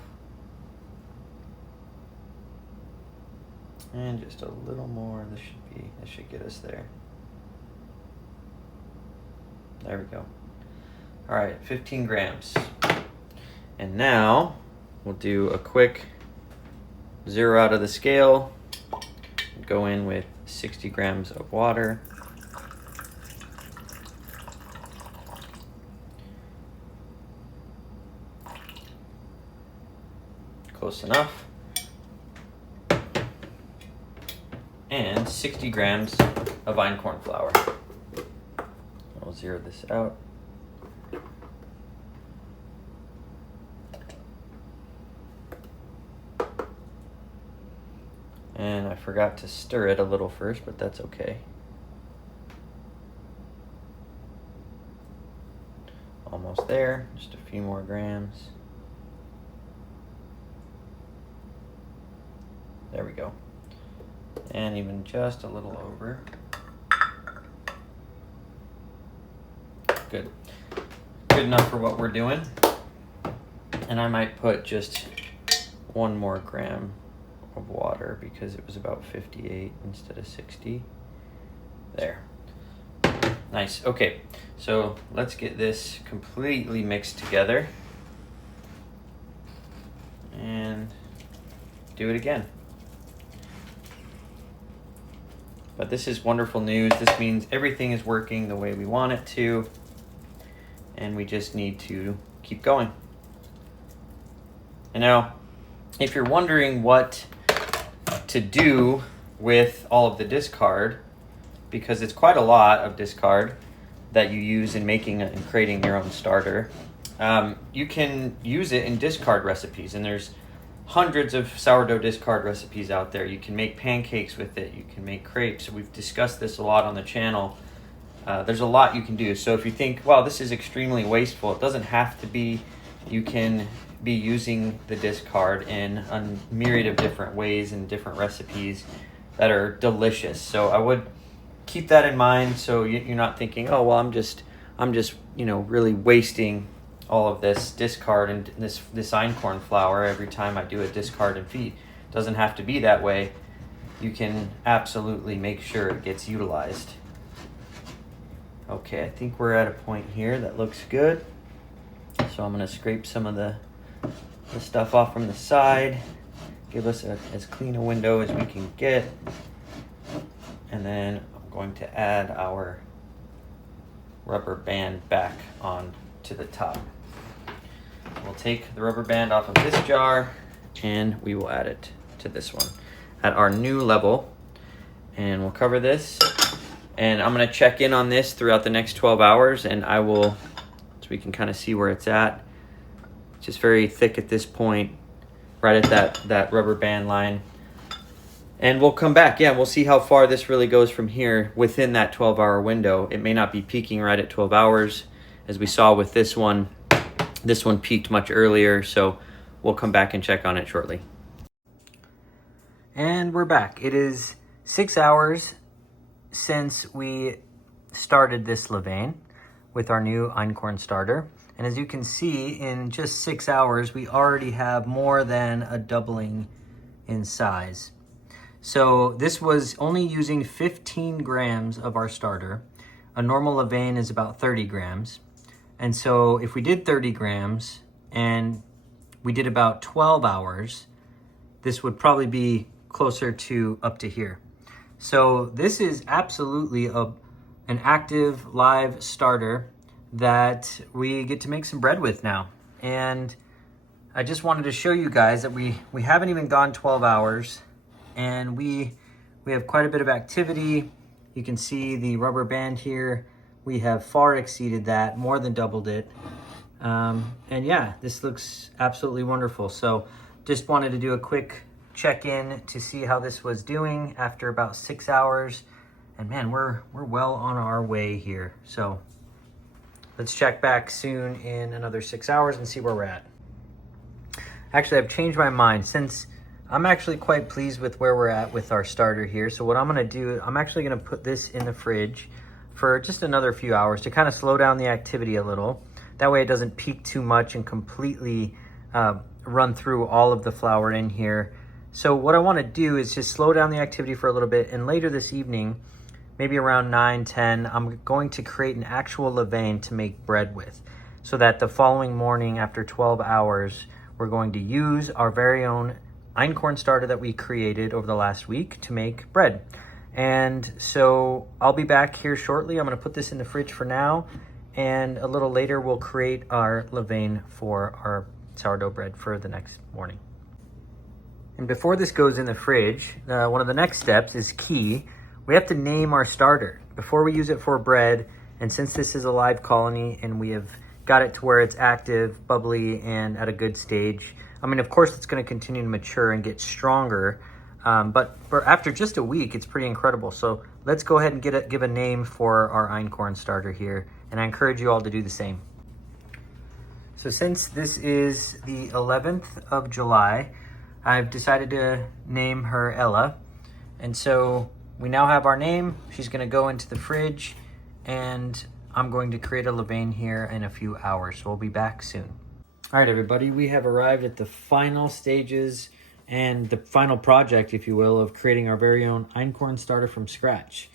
And just a little more. This should get us there. There we go. All right, 15 grams. And now we'll do a quick zero out of the scale. Go in with 60 grams of water. Close enough. And 60 grams of Einkorn flour. I'll zero this out. And I forgot to stir it a little first, but that's okay. Almost there, just a few more grams. There we go. And even just a little over. Good. Good enough for what we're doing. And I might put just 1 more gram of water because it was about 58 instead of 60. There. Nice. Okay, so let's get this completely mixed together and do it again. But this is wonderful news. This means everything is working the way we want it to. and we just need to keep going. And now, if you're wondering what to do with all of the discard, because it's quite a lot of discard that you use in making and creating your own starter, you can use it in discard recipes, and there's hundreds of sourdough discard recipes out there. You can make pancakes with it, you can make crepes. We've discussed this a lot on the channel. There's a lot you can do. So if you think, wow, this is extremely wasteful, it doesn't have to be. You can be using the discard in a myriad of different ways and different recipes that are delicious. So I would keep that in mind, so you're not thinking, oh well, I'm just really wasting all of this discard and this einkorn flour every time I do a discard and feed. It doesn't have to be that way. You can absolutely make sure it gets utilized. Okay, I think we're at a point here that looks good. So I'm going to scrape some of the stuff off from the side, give us as clean a window as we can get. And then I'm going to add our rubber band back on to the top. We'll take the rubber band off of this jar and we will add it to this one at our new level. And we'll cover this. And I'm going to check in on this throughout the next 12 hours, and I will, so we can kind of see where it's at. It's just very thick at this point, right at that rubber band line. And we'll come back. Yeah, we'll see how far this really goes from here within that 12-hour window. It may not be peaking right at 12 hours, as we saw with this one. This one peaked much earlier, so we'll come back and check on it shortly. And we're back. It is 6 hours since we started this levain with our new Einkorn starter. And as you can see, in just 6 hours, we already have more than a doubling in size. So this was only using 15 grams of our starter. A normal levain is about 30 grams. And so if we did 30 grams and we did about 12 hours, this would probably be closer to up to here. So this is absolutely an active live starter that we get to make some bread with now. And I just wanted to show you guys that we haven't even gone 12 hours and we have quite a bit of activity. You can see the rubber band here. We have far exceeded that, more than doubled it. And yeah, this looks absolutely wonderful. So just wanted to do a quick check-in to see how this was doing after about 6 hours. And man, we're well on our way here. So let's check back soon in another 6 hours and see where we're at. Actually, I've changed my mind since I'm actually quite pleased with where we're at with our starter here. So what I'm gonna do, I'm actually gonna put this in the fridge for just another few hours to kind of slow down the activity a little. That way it doesn't peak too much and completely run through all of the flour in here. So what I want to do is just slow down the activity for a little bit, and later this evening, maybe around 9, 10, I'm going to create an actual levain to make bread with, so that the following morning after 12 hours, we're going to use our very own Einkorn starter that we created over the last week to make bread. And so I'll be back here shortly. I'm going to put this in the fridge for now, and a little later we'll create our levain for our sourdough bread for the next morning. And before this goes in the fridge, one of the next steps is key. We have to name our starter before we use it for bread. And since this is a live colony and we have got it to where it's active, bubbly, and at a good stage, I mean, of course, it's going to continue to mature and get stronger. But after just a week, it's pretty incredible. So let's go ahead and give a name for our Einkorn starter here. And I encourage you all to do the same. So since this is the 11th of July, I've decided to name her Ella. And so we now have our name. She's going to go into the fridge, and I'm going to create a levain here in a few hours. So we'll be back soon. All right, everybody, we have arrived at the final stages and the final project, if you will, of creating our very own Einkorn starter from scratch.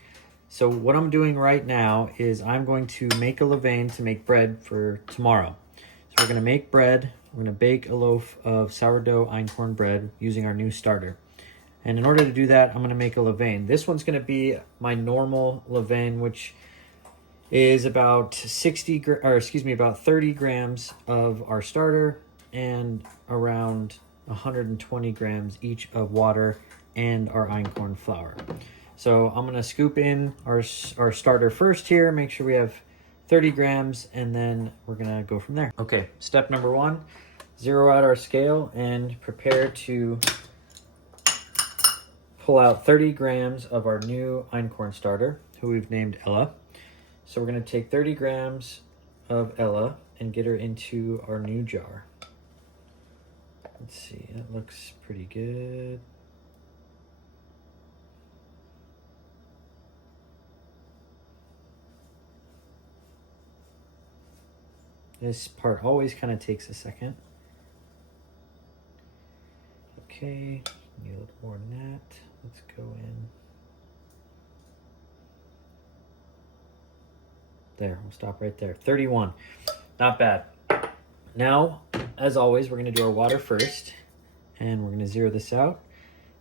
So what I'm doing right now is I'm going to make a levain to make bread for tomorrow. So we're going to make bread. We're going to bake a loaf of sourdough Einkorn bread using our new starter. And in order to do that, I'm going to make a levain. This one's going to be my normal levain, which is about about 30 grams of our starter and around 120 grams each of water and our einkorn flour. So I'm gonna scoop in our starter first here, make sure we have 30 grams, and then we're gonna go from there. Okay, step number 1, zero out our scale and prepare to pull out 30 grams of our new einkorn starter, who we've named Ella. So we're gonna take 30 grams of Ella and get her into our new jar. Let's see, that looks pretty good. This part always kind of takes a second. Okay, need a little more than that. Let's go in. There, we'll stop right there. 31, not bad. Now, as always, we're gonna do our water first, and we're gonna zero this out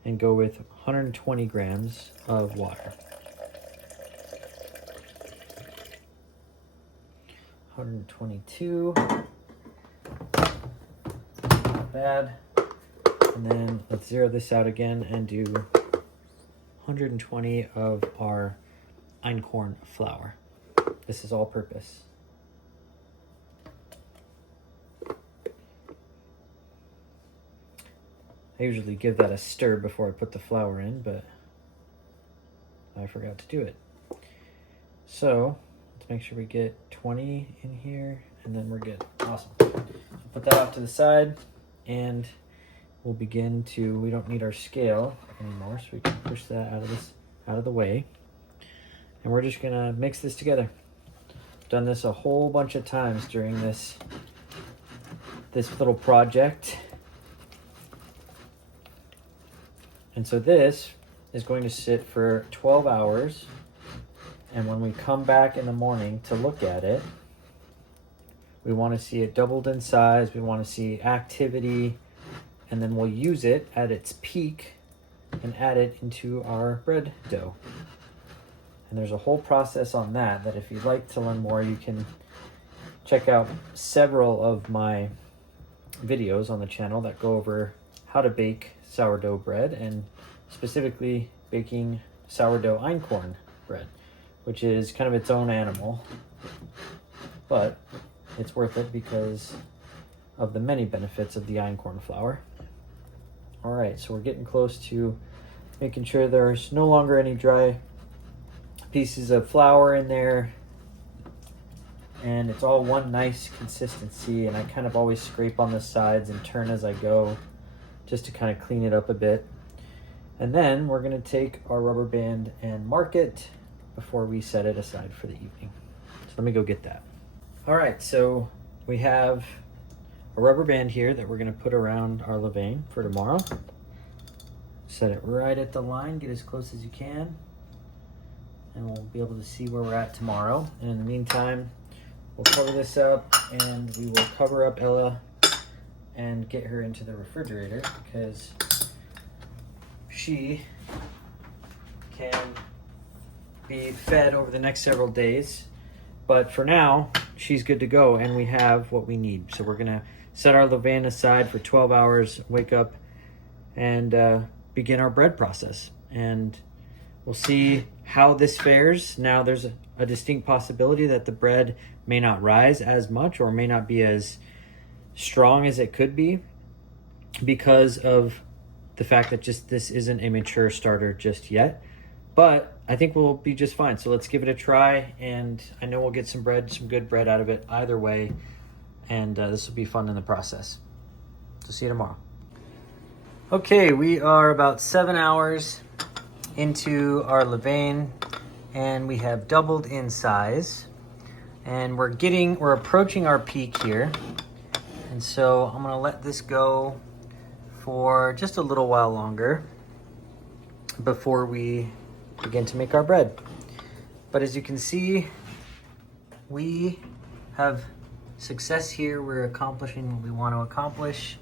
and go with 120 grams of water. 122, not bad. And then let's zero this out again and do 120 of our einkorn flour. This is all purpose. I usually give that a stir before I put the flour in, but I forgot to do it. So let's make sure we get 20 in here, and then we're good. Awesome. So put that off to the side, and we'll begin to, we don't need our scale anymore, so we can push that out of the way. And we're just gonna mix this together. I've done this a whole bunch of times during this little project. And so this is going to sit for 12 hours. And when we come back in the morning to look at it, we want to see it doubled in size. We want to see activity, and then we'll use it at its peak and add it into our bread dough. And there's a whole process on that if you'd like to learn more, you can check out several of my videos on the channel that go over how to bake sourdough bread, and specifically baking sourdough einkorn bread, which is kind of its own animal, but it's worth it because of the many benefits of the einkorn flour. All right, so we're getting close to making sure there's no longer any dry pieces of flour in there, and it's all one nice consistency. And I kind of always scrape on the sides and turn as I go, just to kind of clean it up a bit. And then we're gonna take our rubber band and mark it before we set it aside for the evening. So let me go get that. All right, so we have a rubber band here that we're gonna put around our levain for tomorrow. Set it right at the line, get as close as you can, and we'll be able to see where we're at tomorrow. And in the meantime, we'll cover this up, and we will cover up Ella and get her into the refrigerator, because she can be fed over the next several days. But for now, she's good to go, and we have what we need. So we're gonna set our levain aside for 12 hours, wake up, and begin our bread process. And we'll see how this fares. Now there's a distinct possibility that the bread may not rise as much, or may not be as strong as it could be, because of the fact that just this isn't a mature starter just yet. But I think we'll be just fine. So let's give it a try, and I know we'll get some good bread out of it either way, and this will be fun in the process. So see you tomorrow. Okay, we are about 7 hours into our levain, and we have doubled in size, and we're approaching our peak here. And so I'm gonna let this go for just a little while longer before we begin to make our bread. But as you can see, we have success here. We're accomplishing what we want to accomplish,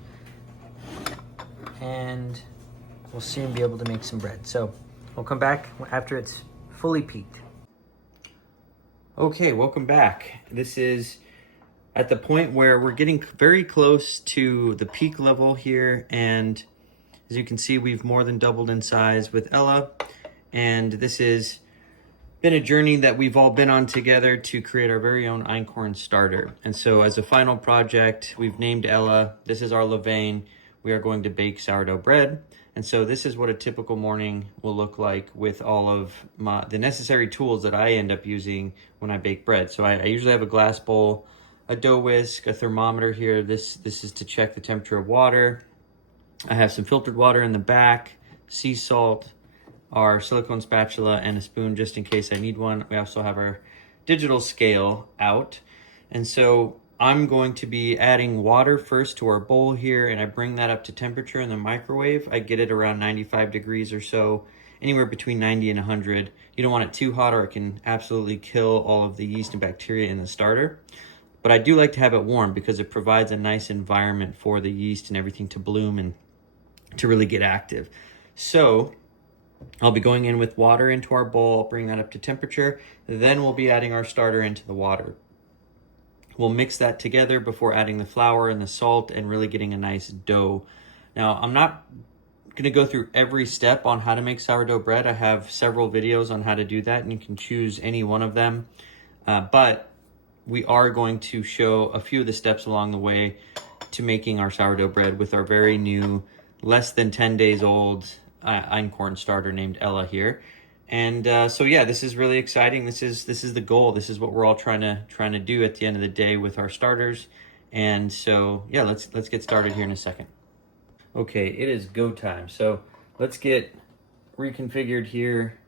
and we'll soon be able to make some bread. So we'll come back after it's fully peaked. Okay, welcome back. This is at the point where we're getting very close to the peak level here, and as you can see, we've more than doubled in size with Ella, and this has been a journey that we've all been on together to create our very own Einkorn starter. And so as a final project, we've named Ella. This is our levain. We are going to bake sourdough bread. And so this is what a typical morning will look like with all of the necessary tools that I end up using when I bake bread. So I usually have a glass bowl, a dough whisk, a thermometer here. This is to check the temperature of water. I have some filtered water in the back, sea salt, our silicone spatula, and a spoon just in case I need one. We also have our digital scale out. And so I'm going to be adding water first to our bowl here, and I bring that up to temperature in the microwave. I get it around 95 degrees or so, anywhere between 90 and 100. You don't want it too hot or it can absolutely kill all of the yeast and bacteria in the starter. But I do like to have it warm because it provides a nice environment for the yeast and everything to bloom and to really get active. So I'll be going in with water into our bowl, I'll bring that up to temperature, then we'll be adding our starter into the water. We'll mix that together before adding the flour and the salt and really getting a nice dough. Now, I'm not gonna go through every step on how to make sourdough bread. I have several videos on how to do that, and you can choose any one of them. But we are going to show a few of the steps along the way to making our sourdough bread with our very new, less than 10 days old Einkorn starter named Ella here. And so yeah, this is really exciting. This is the goal. This is what we're all trying to do at the end of the day with our starters. And so yeah, let's get started here in a second. Okay, it is go time. So let's get reconfigured here,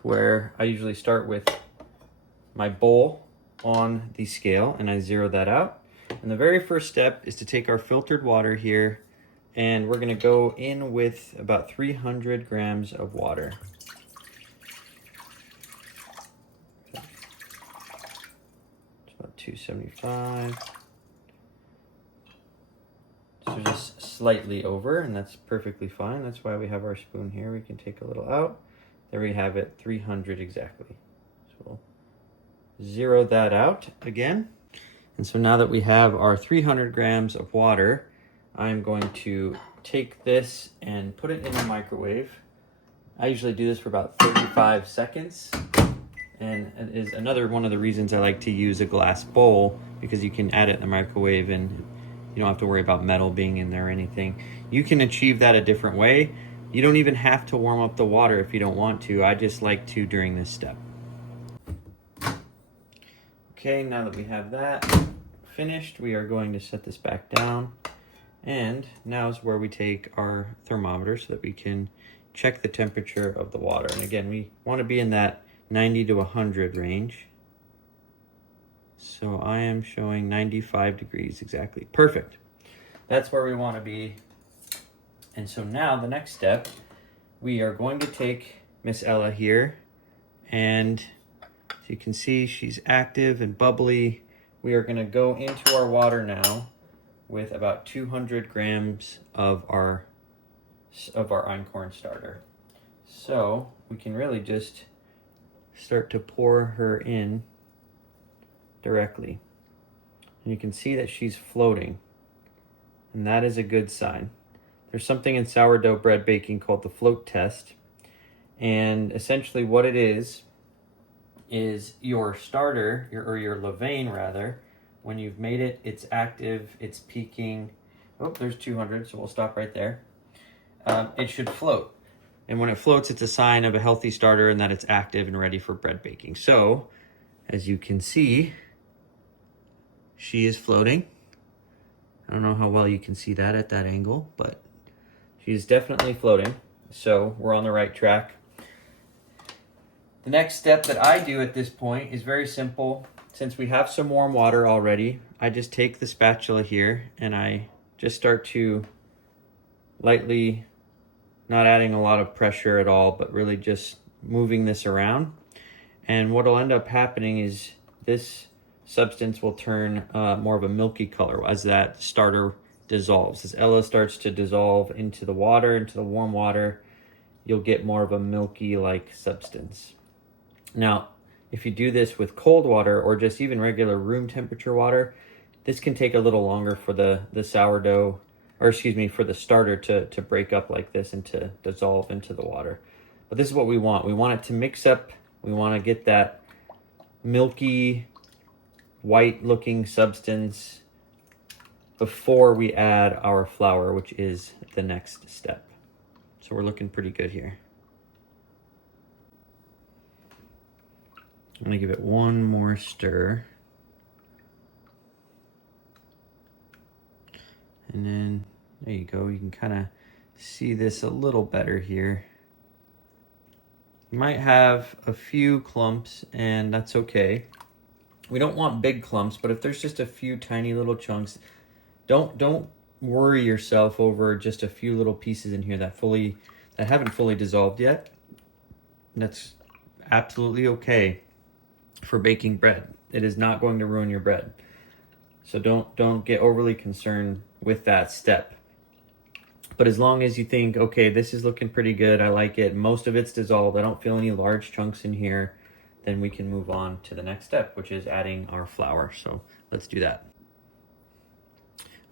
where I usually start with my bowl on the scale and I zero that out. And the very first step is to take our filtered water here, and we're gonna go in with about 300 grams of water. It's about 275. So just slightly over, and that's perfectly fine. That's why we have our spoon here. We can take a little out. There we have it, 300 exactly. So we'll zero that out again. And so now that we have our 300 grams of water, I'm going to take this and put it in the microwave. I usually do this for about 35 seconds. And it is another one of the reasons I like to use a glass bowl, because you can add it in the microwave and you don't have to worry about metal being in there or anything. You can achieve that a different way. You don't even have to warm up the water if you don't want to. I just like to during this step. Okay, now that we have that finished, we are going to set this back down. And now is where we take our thermometer so that we can check the temperature of the water. And again, we want to be in that 90 to 100 range. So I am showing 95 degrees exactly. Perfect. That's where we want to be. And so now the next step, we are going to take Miss Ella here, and as you can see, she's active and bubbly. We are going to go into our water now with about 200 grams of our Einkorn starter. So we can really just start to pour her in directly. And you can see that she's floating, and that is a good sign. There's something in sourdough bread baking called the float test, and essentially what it is your starter, or your levain rather, when you've made it, it's active, it's peaking. Oh, there's 200, so we'll stop right there. It should float. And when it floats, it's a sign of a healthy starter and that it's active and ready for bread baking. So, as you can see, she is floating. I don't know how well you can see that at that angle, but she's definitely floating. So we're on the right track. The next step that I do at this point is very simple. Since we have some warm water already, I just take the spatula here and I just start to lightly, not adding a lot of pressure at all, but really just moving this around. And what will end up happening is this substance will turn more of a milky color as that starter dissolves. As Ella starts to dissolve into the water, into the warm water, you'll get more of a milky-like substance. Now, if you do this with cold water or just even regular room temperature water, this can take a little longer for the sourdough, or excuse me, for the starter to break up like this and to dissolve into the water. But this is what we want. We want it to mix up. We want to get that milky, white-looking substance before we add our flour, which is the next step. So we're looking pretty good here. I'm gonna give it one more stir. And then, there you go, you can kind of see this a little better here. You might have a few clumps, and that's okay. We don't want big clumps, but if there's just a few tiny little chunks, don't worry yourself over just a few little pieces in here that haven't fully dissolved yet. That's absolutely okay for baking bread. It is not going to ruin your bread. So don't get overly concerned with that step. But as long as you think, okay, this is looking pretty good, I like it, most of it's dissolved, I don't feel any large chunks in here, then we can move on to the next step, which is adding our flour. So let's do that.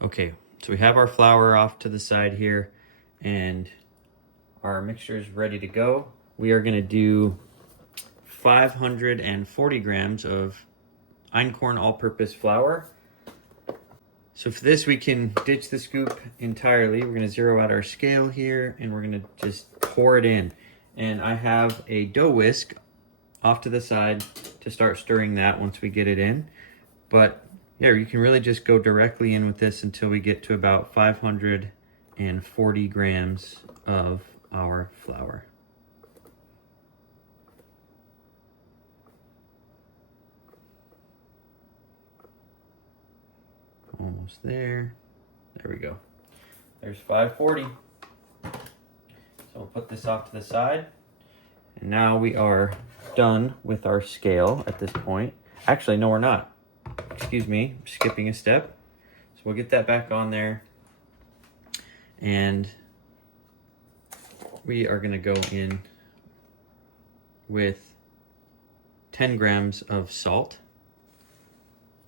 Okay, so we have our flour off to the side here, and our mixture is ready to go. We are gonna do 540 grams of Einkorn all-purpose flour. So for this, we can ditch the scoop entirely. We're gonna zero out our scale here, and we're gonna just pour it in. And I have a dough whisk off to the side to start stirring that once we get it in. But yeah, you can really just go directly in with this until we get to about 540 grams of our flour. Almost there. There we go. There's 540. So we'll put this off to the side. And now we are done with our scale at this point. Actually, no, we're not. Excuse me, I'm skipping a step. So we'll get that back on there. And we are gonna go in with 10 grams of salt.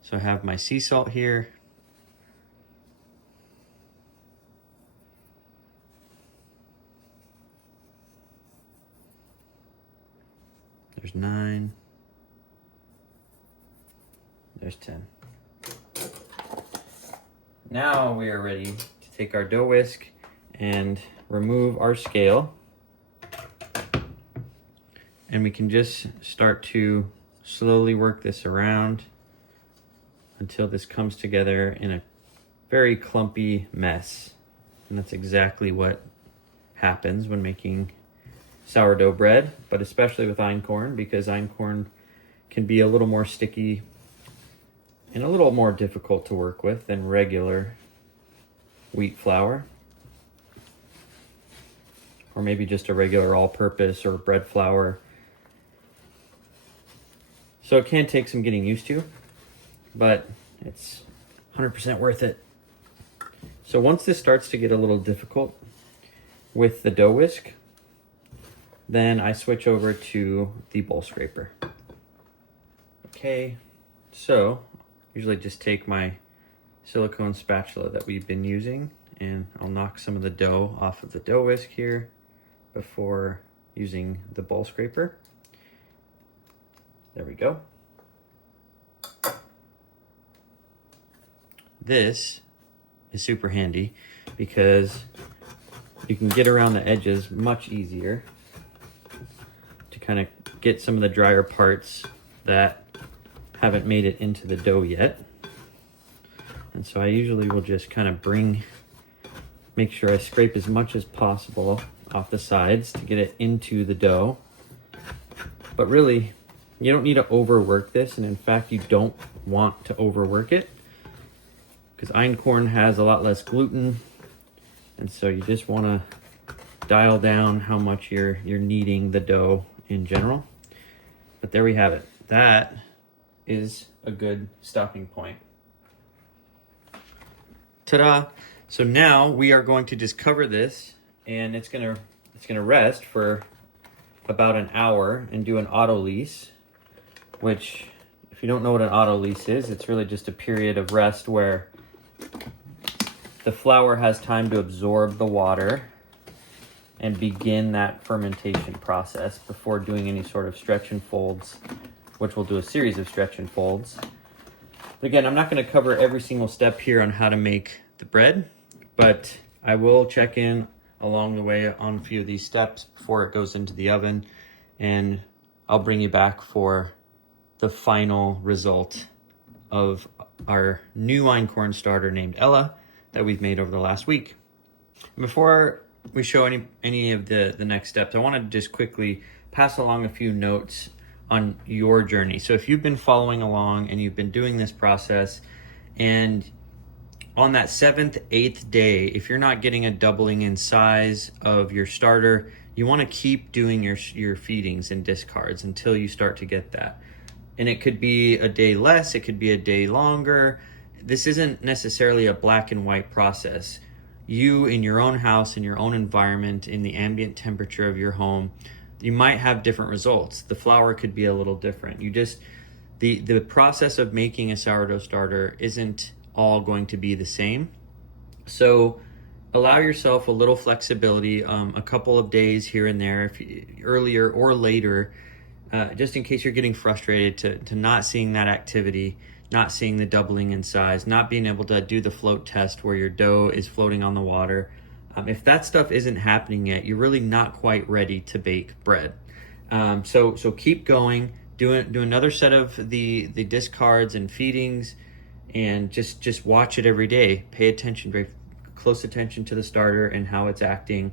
So I have my sea salt here. There's 9. There's 10. Now we are ready to take our dough whisk and remove our scale. And we can just start to slowly work this around until this comes together in a very clumpy mess. And that's exactly what happens when making sourdough bread, but especially with einkorn, because einkorn can be a little more sticky and a little more difficult to work with than regular wheat flour, or maybe just a regular all-purpose or bread flour. So it can take some getting used to, but it's 100% worth it. So once this starts to get a little difficult with the dough whisk, then I switch over to the bowl scraper. Okay, so usually just take my silicone spatula that we've been using, and I'll knock some of the dough off of the dough whisk here before using the bowl scraper. There we go. This is super handy because you can get around the edges much easier to kind of get some of the drier parts that haven't made it into the dough yet. And so I usually will just kind of make sure I scrape as much as possible off the sides to get it into the dough. But really, you don't need to overwork this, and in fact, you don't want to overwork it because einkorn has a lot less gluten, and so you just want to dial down how much you're kneading the dough in general. But there we have it. That is a good stopping point. Ta-da! So now we are going to just cover this, and it's gonna rest for about an hour and do an auto lease. which, if you don't know what an autolyse is, it's really just a period of rest where the flour has time to absorb the water and begin that fermentation process before doing any sort of stretch and folds, which we'll do a series of stretch and folds. But again, I'm not going to cover every single step here on how to make the bread, but I will check in along the way on a few of these steps before it goes into the oven, and I'll bring you back for the final result of our new Einkorn starter named Ella that we've made over the last week. Before we show any of the next steps, I want to just quickly pass along a few notes on your journey. So if you've been following along and you've been doing this process, and on that 7th, 8th day, if you're not getting a doubling in size of your starter, you want to keep doing your feedings and discards until you start to get that. And it could be a day less, it could be a day longer. This isn't necessarily a black and white process. You, in your own house, in your own environment, in the ambient temperature of your home, you might have different results. The flour could be a little different. The process of making a sourdough starter isn't all going to be the same. So allow yourself a little flexibility, a couple of days here and there, earlier or later, just in case you're getting frustrated to not seeing that activity, not seeing the doubling in size, not being able to do the float test where your dough is floating on the water. If that stuff isn't happening yet, you're really not quite ready to bake bread. So keep going, do another set of the discards and feedings, and just watch it every day. Pay attention, very close attention to the starter and how it's acting,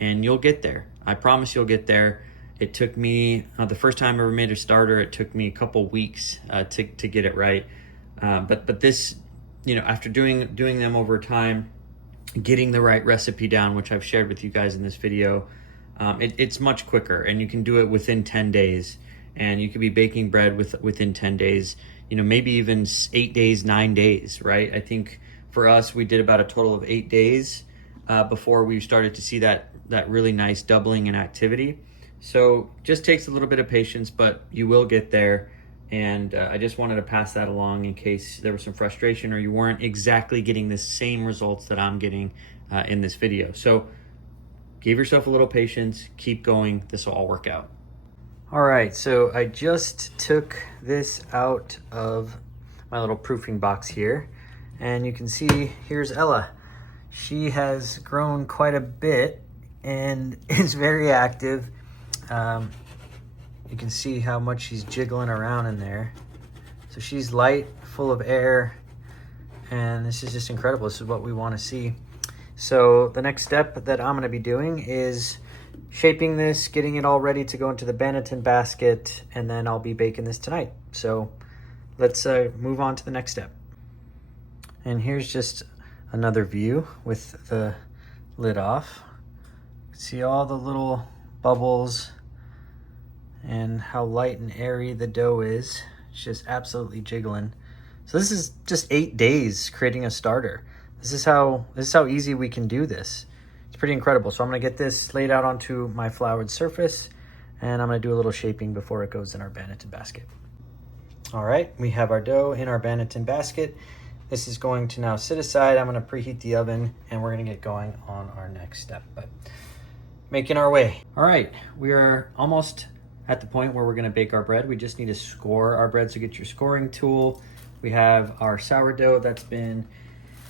and you'll get there. I promise you'll get there. It took me, the first time I ever made a starter, it took me a couple weeks to get it right. But this, after doing them over time, getting the right recipe down, which I've shared with you guys in this video, it's much quicker, and you can do it within 10 days. And you could be baking bread within 10 days, maybe even 8 days, 9 days, right? I think for us, we did about a total of 8 days before we started to see that really nice doubling in activity. So just takes a little bit of patience, but you will get there. And I just wanted to pass that along in case there was some frustration or you weren't exactly getting the same results that I'm getting in this video. So give yourself a little patience, keep going, this will all work out. All right, so I just took this out of my little proofing box here, and you can see here's Ella. She has grown quite a bit and is very active. You can see how much she's jiggling around in there. So she's light, full of air, and this is just incredible. This is what we want to see. So the next step that I'm going to be doing is shaping this, getting it all ready to go into the banneton basket, and then I'll be baking this tonight. So let's move on to the next step. And here's just another view with the lid off. See all the little bubbles and how light and airy the dough is. It's just absolutely jiggling. So this is just 8 days creating a starter. This is how easy we can do this. It's pretty incredible. So I'm gonna get this laid out onto my floured surface, and I'm gonna do a little shaping before it goes in our banneton basket. All right, we have our dough in our banneton basket. This is going to now sit aside. I'm gonna preheat the oven, and we're gonna get going on our next step, but making our way. All right, we are almost at the point where we're gonna bake our bread. We just need to score our bread, so get your scoring tool. We have our sourdough that's been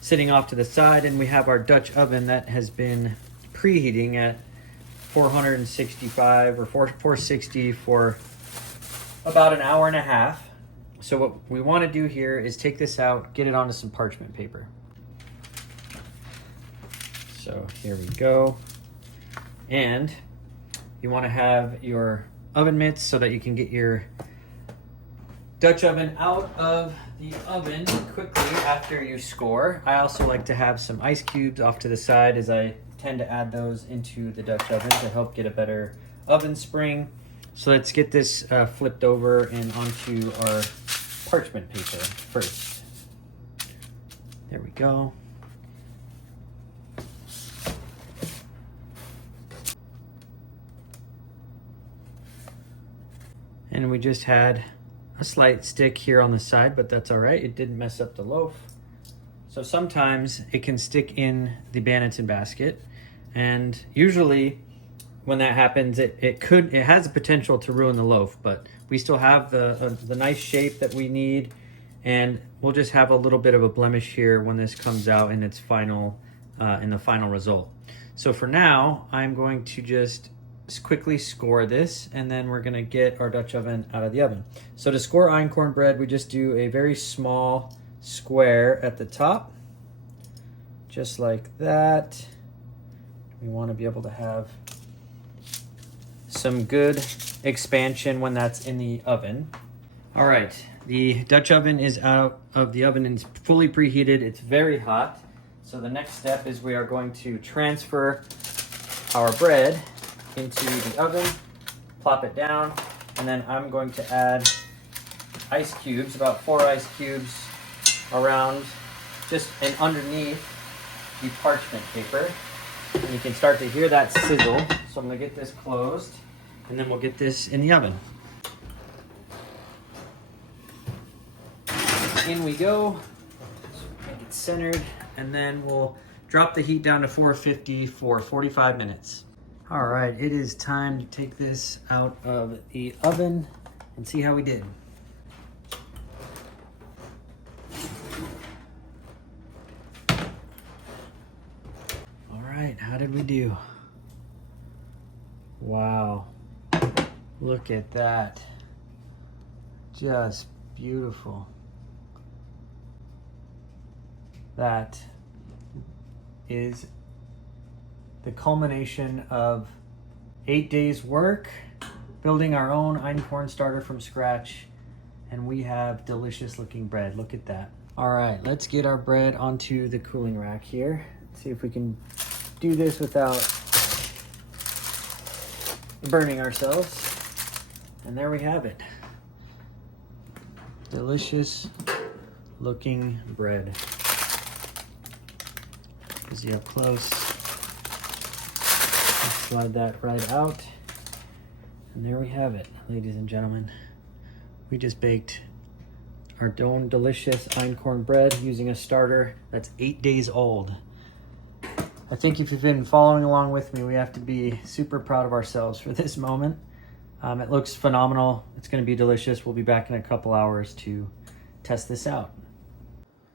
sitting off to the side, and we have our Dutch oven that has been preheating at 465 or 460 for about an hour and a half. So what we want to do here is take this out, get it onto some parchment paper. So here we go. And you want to have your oven mitts so that you can get your Dutch oven out of the oven quickly after you score. I also like to have some ice cubes off to the side, as I tend to add those into the Dutch oven to help get a better oven spring. So let's get this flipped over and onto our parchment paper first. There we go. And we just had a slight stick here on the side, but that's all right. It didn't mess up the loaf. So sometimes it can stick in the banneton basket, and usually when that happens, it has the potential to ruin the loaf, but we still have the nice shape that we need, and we'll just have a little bit of a blemish here when this comes out in its final in the final result. So for now, I'm going to just quickly score this, and then we're gonna get our Dutch oven out of the oven. So to score einkorn bread, we just do a very small square at the top, just like that. We want to be able to have some good expansion when that's in the oven. All right, the Dutch oven is out of the oven and it's fully preheated. It's very hot. So the next step is we are going to transfer our bread into the oven, plop it down, and then I'm going to add ice cubes, about 4 ice cubes around just and underneath the parchment paper. And you can start to hear that sizzle. So I'm gonna get this closed, and then we'll get this in the oven. In we go. Make it centered, and then we'll drop the heat down to 450 for 45 minutes. All right, it is time to take this out of the oven and see how we did. All right, how did we do? Wow, look at that. Just beautiful. That is the culmination of 8 days work, building our own einkorn starter from scratch, and we have delicious looking bread. Look at that. All right, let's get our bread onto the cooling rack here. Let's see if we can do this without burning ourselves. And there we have it. Delicious looking bread. See up close. Let's slide that right out. And there we have it, ladies and gentlemen. We just baked our own delicious einkorn bread using a starter that's 8 days old. I think if you've been following along with me, we have to be super proud of ourselves for this moment. It looks phenomenal. It's gonna be delicious. We'll be back in a couple hours to test this out.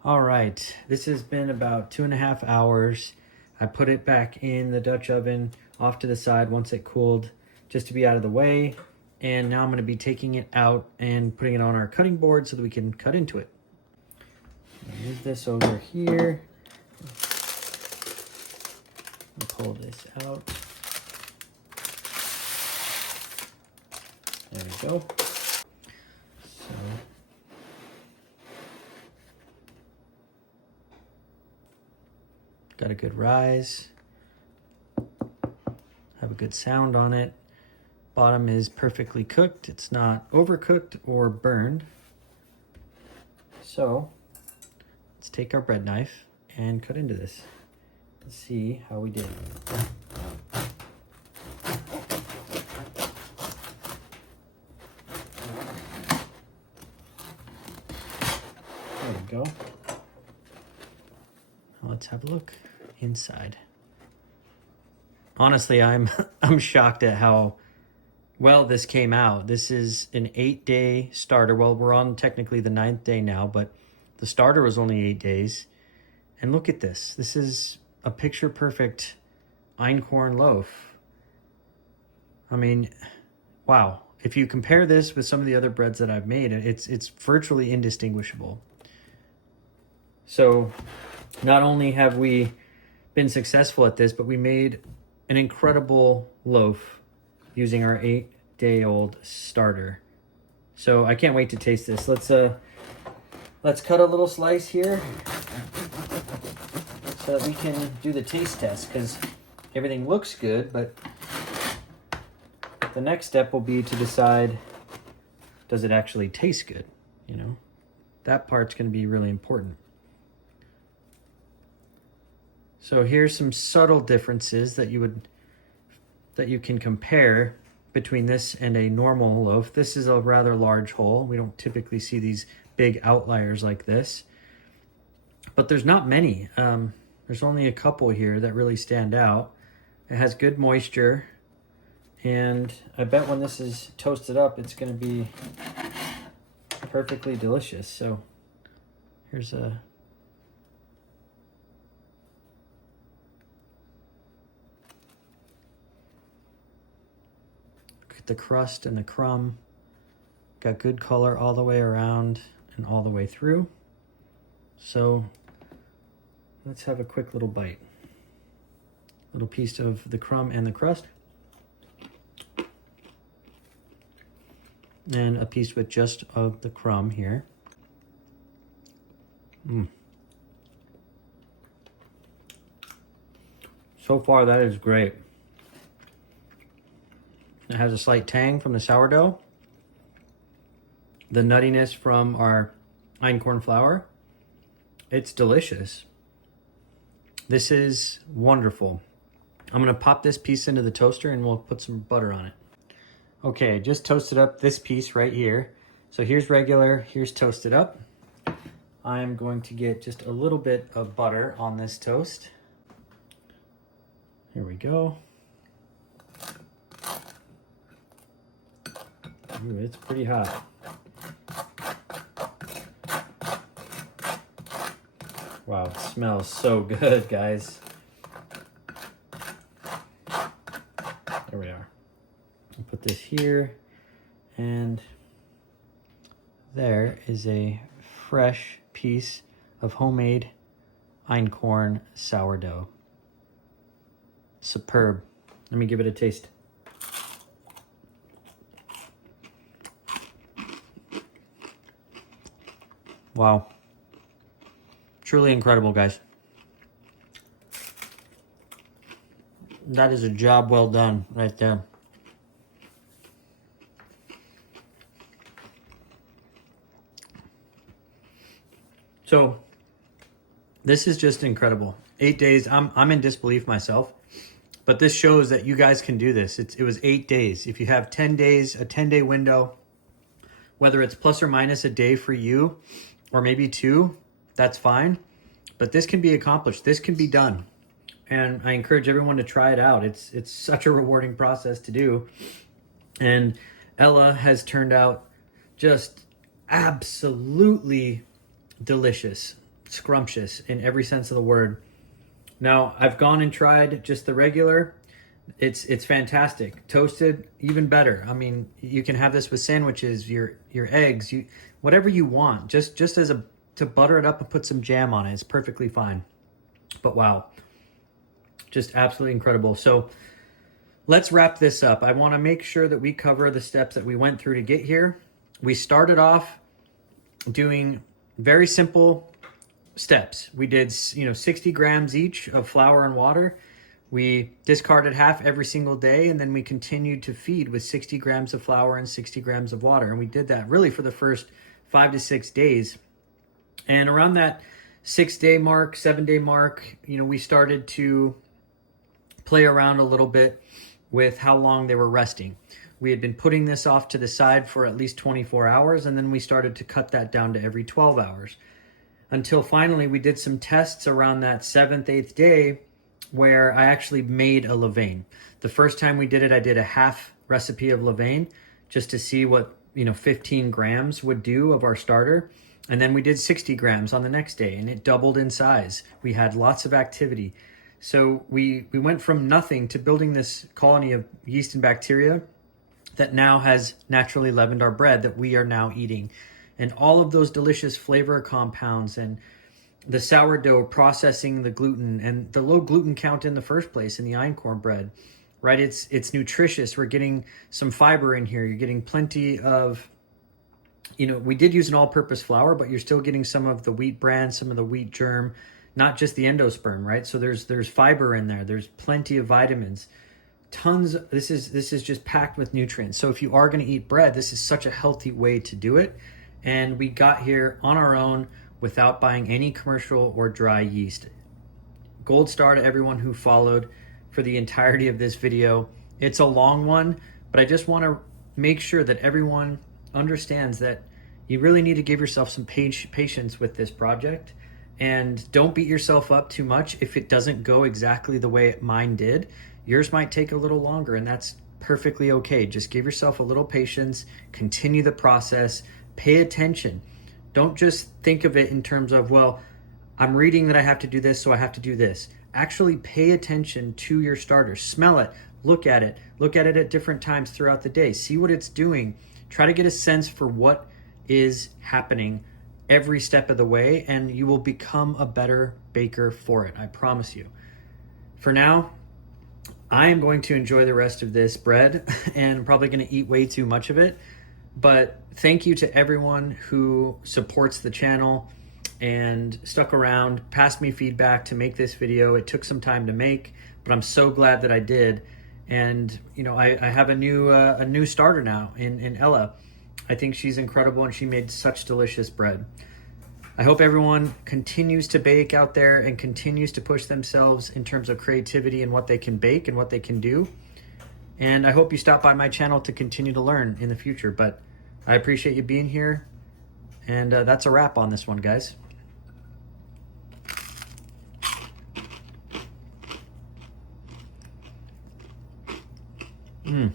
All right, this has been about 2.5 hours. I put it back in the Dutch oven off to the side once it cooled, just to be out of the way. And now I'm gonna be taking it out and putting it on our cutting board so that we can cut into it. Move this over here. And pull this out. There we go. So, got a good rise. Have a good sound on it. Bottom is perfectly cooked. It's not overcooked or burned. So let's take our bread knife and cut into this. Let's see how we did. There we go. Now let's have a look inside. Honestly, I'm shocked at how well this came out. This is an 8-day starter. Well, we're on technically the 9th day now, but the starter was only 8 days. And look at this. This is a picture perfect einkorn loaf. I mean, wow. If you compare this with some of the other breads that I've made, it's virtually indistinguishable. So not only have we been successful at this, but we made an incredible loaf using our 8-day-old starter. So I can't wait to taste this. Let's cut a little slice here so that we can do the taste test, because everything looks good, but the next step will be to decide, does it actually taste good? You know, that part's going to be really important. So here's some subtle differences that you can compare between this and a normal loaf. This is a rather large hole. We don't typically see these big outliers like this, but there's not many. There's only a couple here that really stand out. It has good moisture, and I bet when this is toasted up, it's going to be perfectly delicious. So here's a the crust and the crumb. Got good color all the way around and all the way through. So let's have a quick little bite. Little piece of the crumb and the crust. And a piece with just of the crumb here. So far, that is great. It has a slight tang from the sourdough, the nuttiness from our einkorn flour. It's delicious. This is wonderful. I'm gonna pop this piece into the toaster and we'll put some butter on it. Okay, I just toasted up this piece right here. So here's regular, here's toasted up. I'm going to get just a little bit of butter on this toast. Here we go. Ooh, it's pretty hot. Wow, it smells so good, guys. There we are. I'll put this here, and there is a fresh piece of homemade einkorn sourdough. Superb. Let me give it a taste. Wow. Truly incredible, guys. That is a job well done right there. So this is just incredible. 8 days. I'm in disbelief myself, but this shows that you guys can do this. It was 8 days. If you have 10 days, a 10-day window, whether it's plus or minus a day for you, or maybe 2, that's fine. But this can be accomplished. This can be done. And I encourage everyone to try it out. It's such a rewarding process to do. And Ella has turned out just absolutely delicious, scrumptious in every sense of the word. Now, I've gone and tried just the regular. It's fantastic. Toasted, even better. I mean, you can have this with sandwiches, your eggs, whatever you want. Just as to butter it up and put some jam on it. It's perfectly fine. But wow, just absolutely incredible. So let's wrap this up. I want to make sure that we cover the steps that we went through to get here. We started off doing very simple steps. We did 60 grams each of flour and water. We discarded half every single day, and then we continued to feed with 60 grams of flour and 60 grams of water. And we did that really for the first 5 to 6 days. And around that 6-day mark, 7-day mark, we started to play around a little bit with how long they were resting. We had been putting this off to the side for at least 24 hours, and then we started to cut that down to every 12 hours. Until finally we did some tests around that 7th, 8th day where I actually made a levain. The first time we did it, I did a half recipe of levain just to see what 15 grams would do of our starter. And then we did 60 grams on the next day, and it doubled in size. We had lots of activity. So we went from nothing to building this colony of yeast and bacteria that now has naturally leavened our bread that we are now eating. And all of those delicious flavor compounds and the sourdough processing the gluten and the low gluten count in the first place in the einkorn bread, right? It's nutritious. We're getting some fiber in here. You're getting plenty of, we did use an all-purpose flour, but you're still getting some of the wheat bran, some of the wheat germ, not just the endosperm, right? So there's fiber in there. There's plenty of vitamins. Tons. This is just packed with nutrients. So if you are going to eat bread, this is such a healthy way to do it. And we got here on our own without buying any commercial or dry yeast. Gold star to everyone who followed for the entirety of this video. It's a long one, but I just want to make sure that everyone understands that you really need to give yourself some patience with this project, and don't beat yourself up too much if it doesn't go exactly the way mine did. Yours might take a little longer, and that's perfectly okay. Just give yourself a little patience, continue the process, pay attention. Don't just think of it in terms of, well, I'm reading that I have to do this, so I have to do this. Actually pay attention to your starter. Smell it, look at it at different times throughout the day. See what it's doing. Try to get a sense for what is happening every step of the way, and you will become a better baker for it. I promise you. For now, I am going to enjoy the rest of this bread, and I'm probably going to eat way too much of it. But thank you to everyone who supports the channel and stuck around, passed me feedback to make this video. It took some time to make, but I'm so glad that I did. And you know, I have a new starter now in Ella. I think she's incredible, and she made such delicious bread. I hope everyone continues to bake out there and continues to push themselves in terms of creativity and what they can bake and what they can do. And I hope you stop by my channel to continue to learn in the future. But I appreciate you being here. And that's a wrap on this one, guys. Mmm.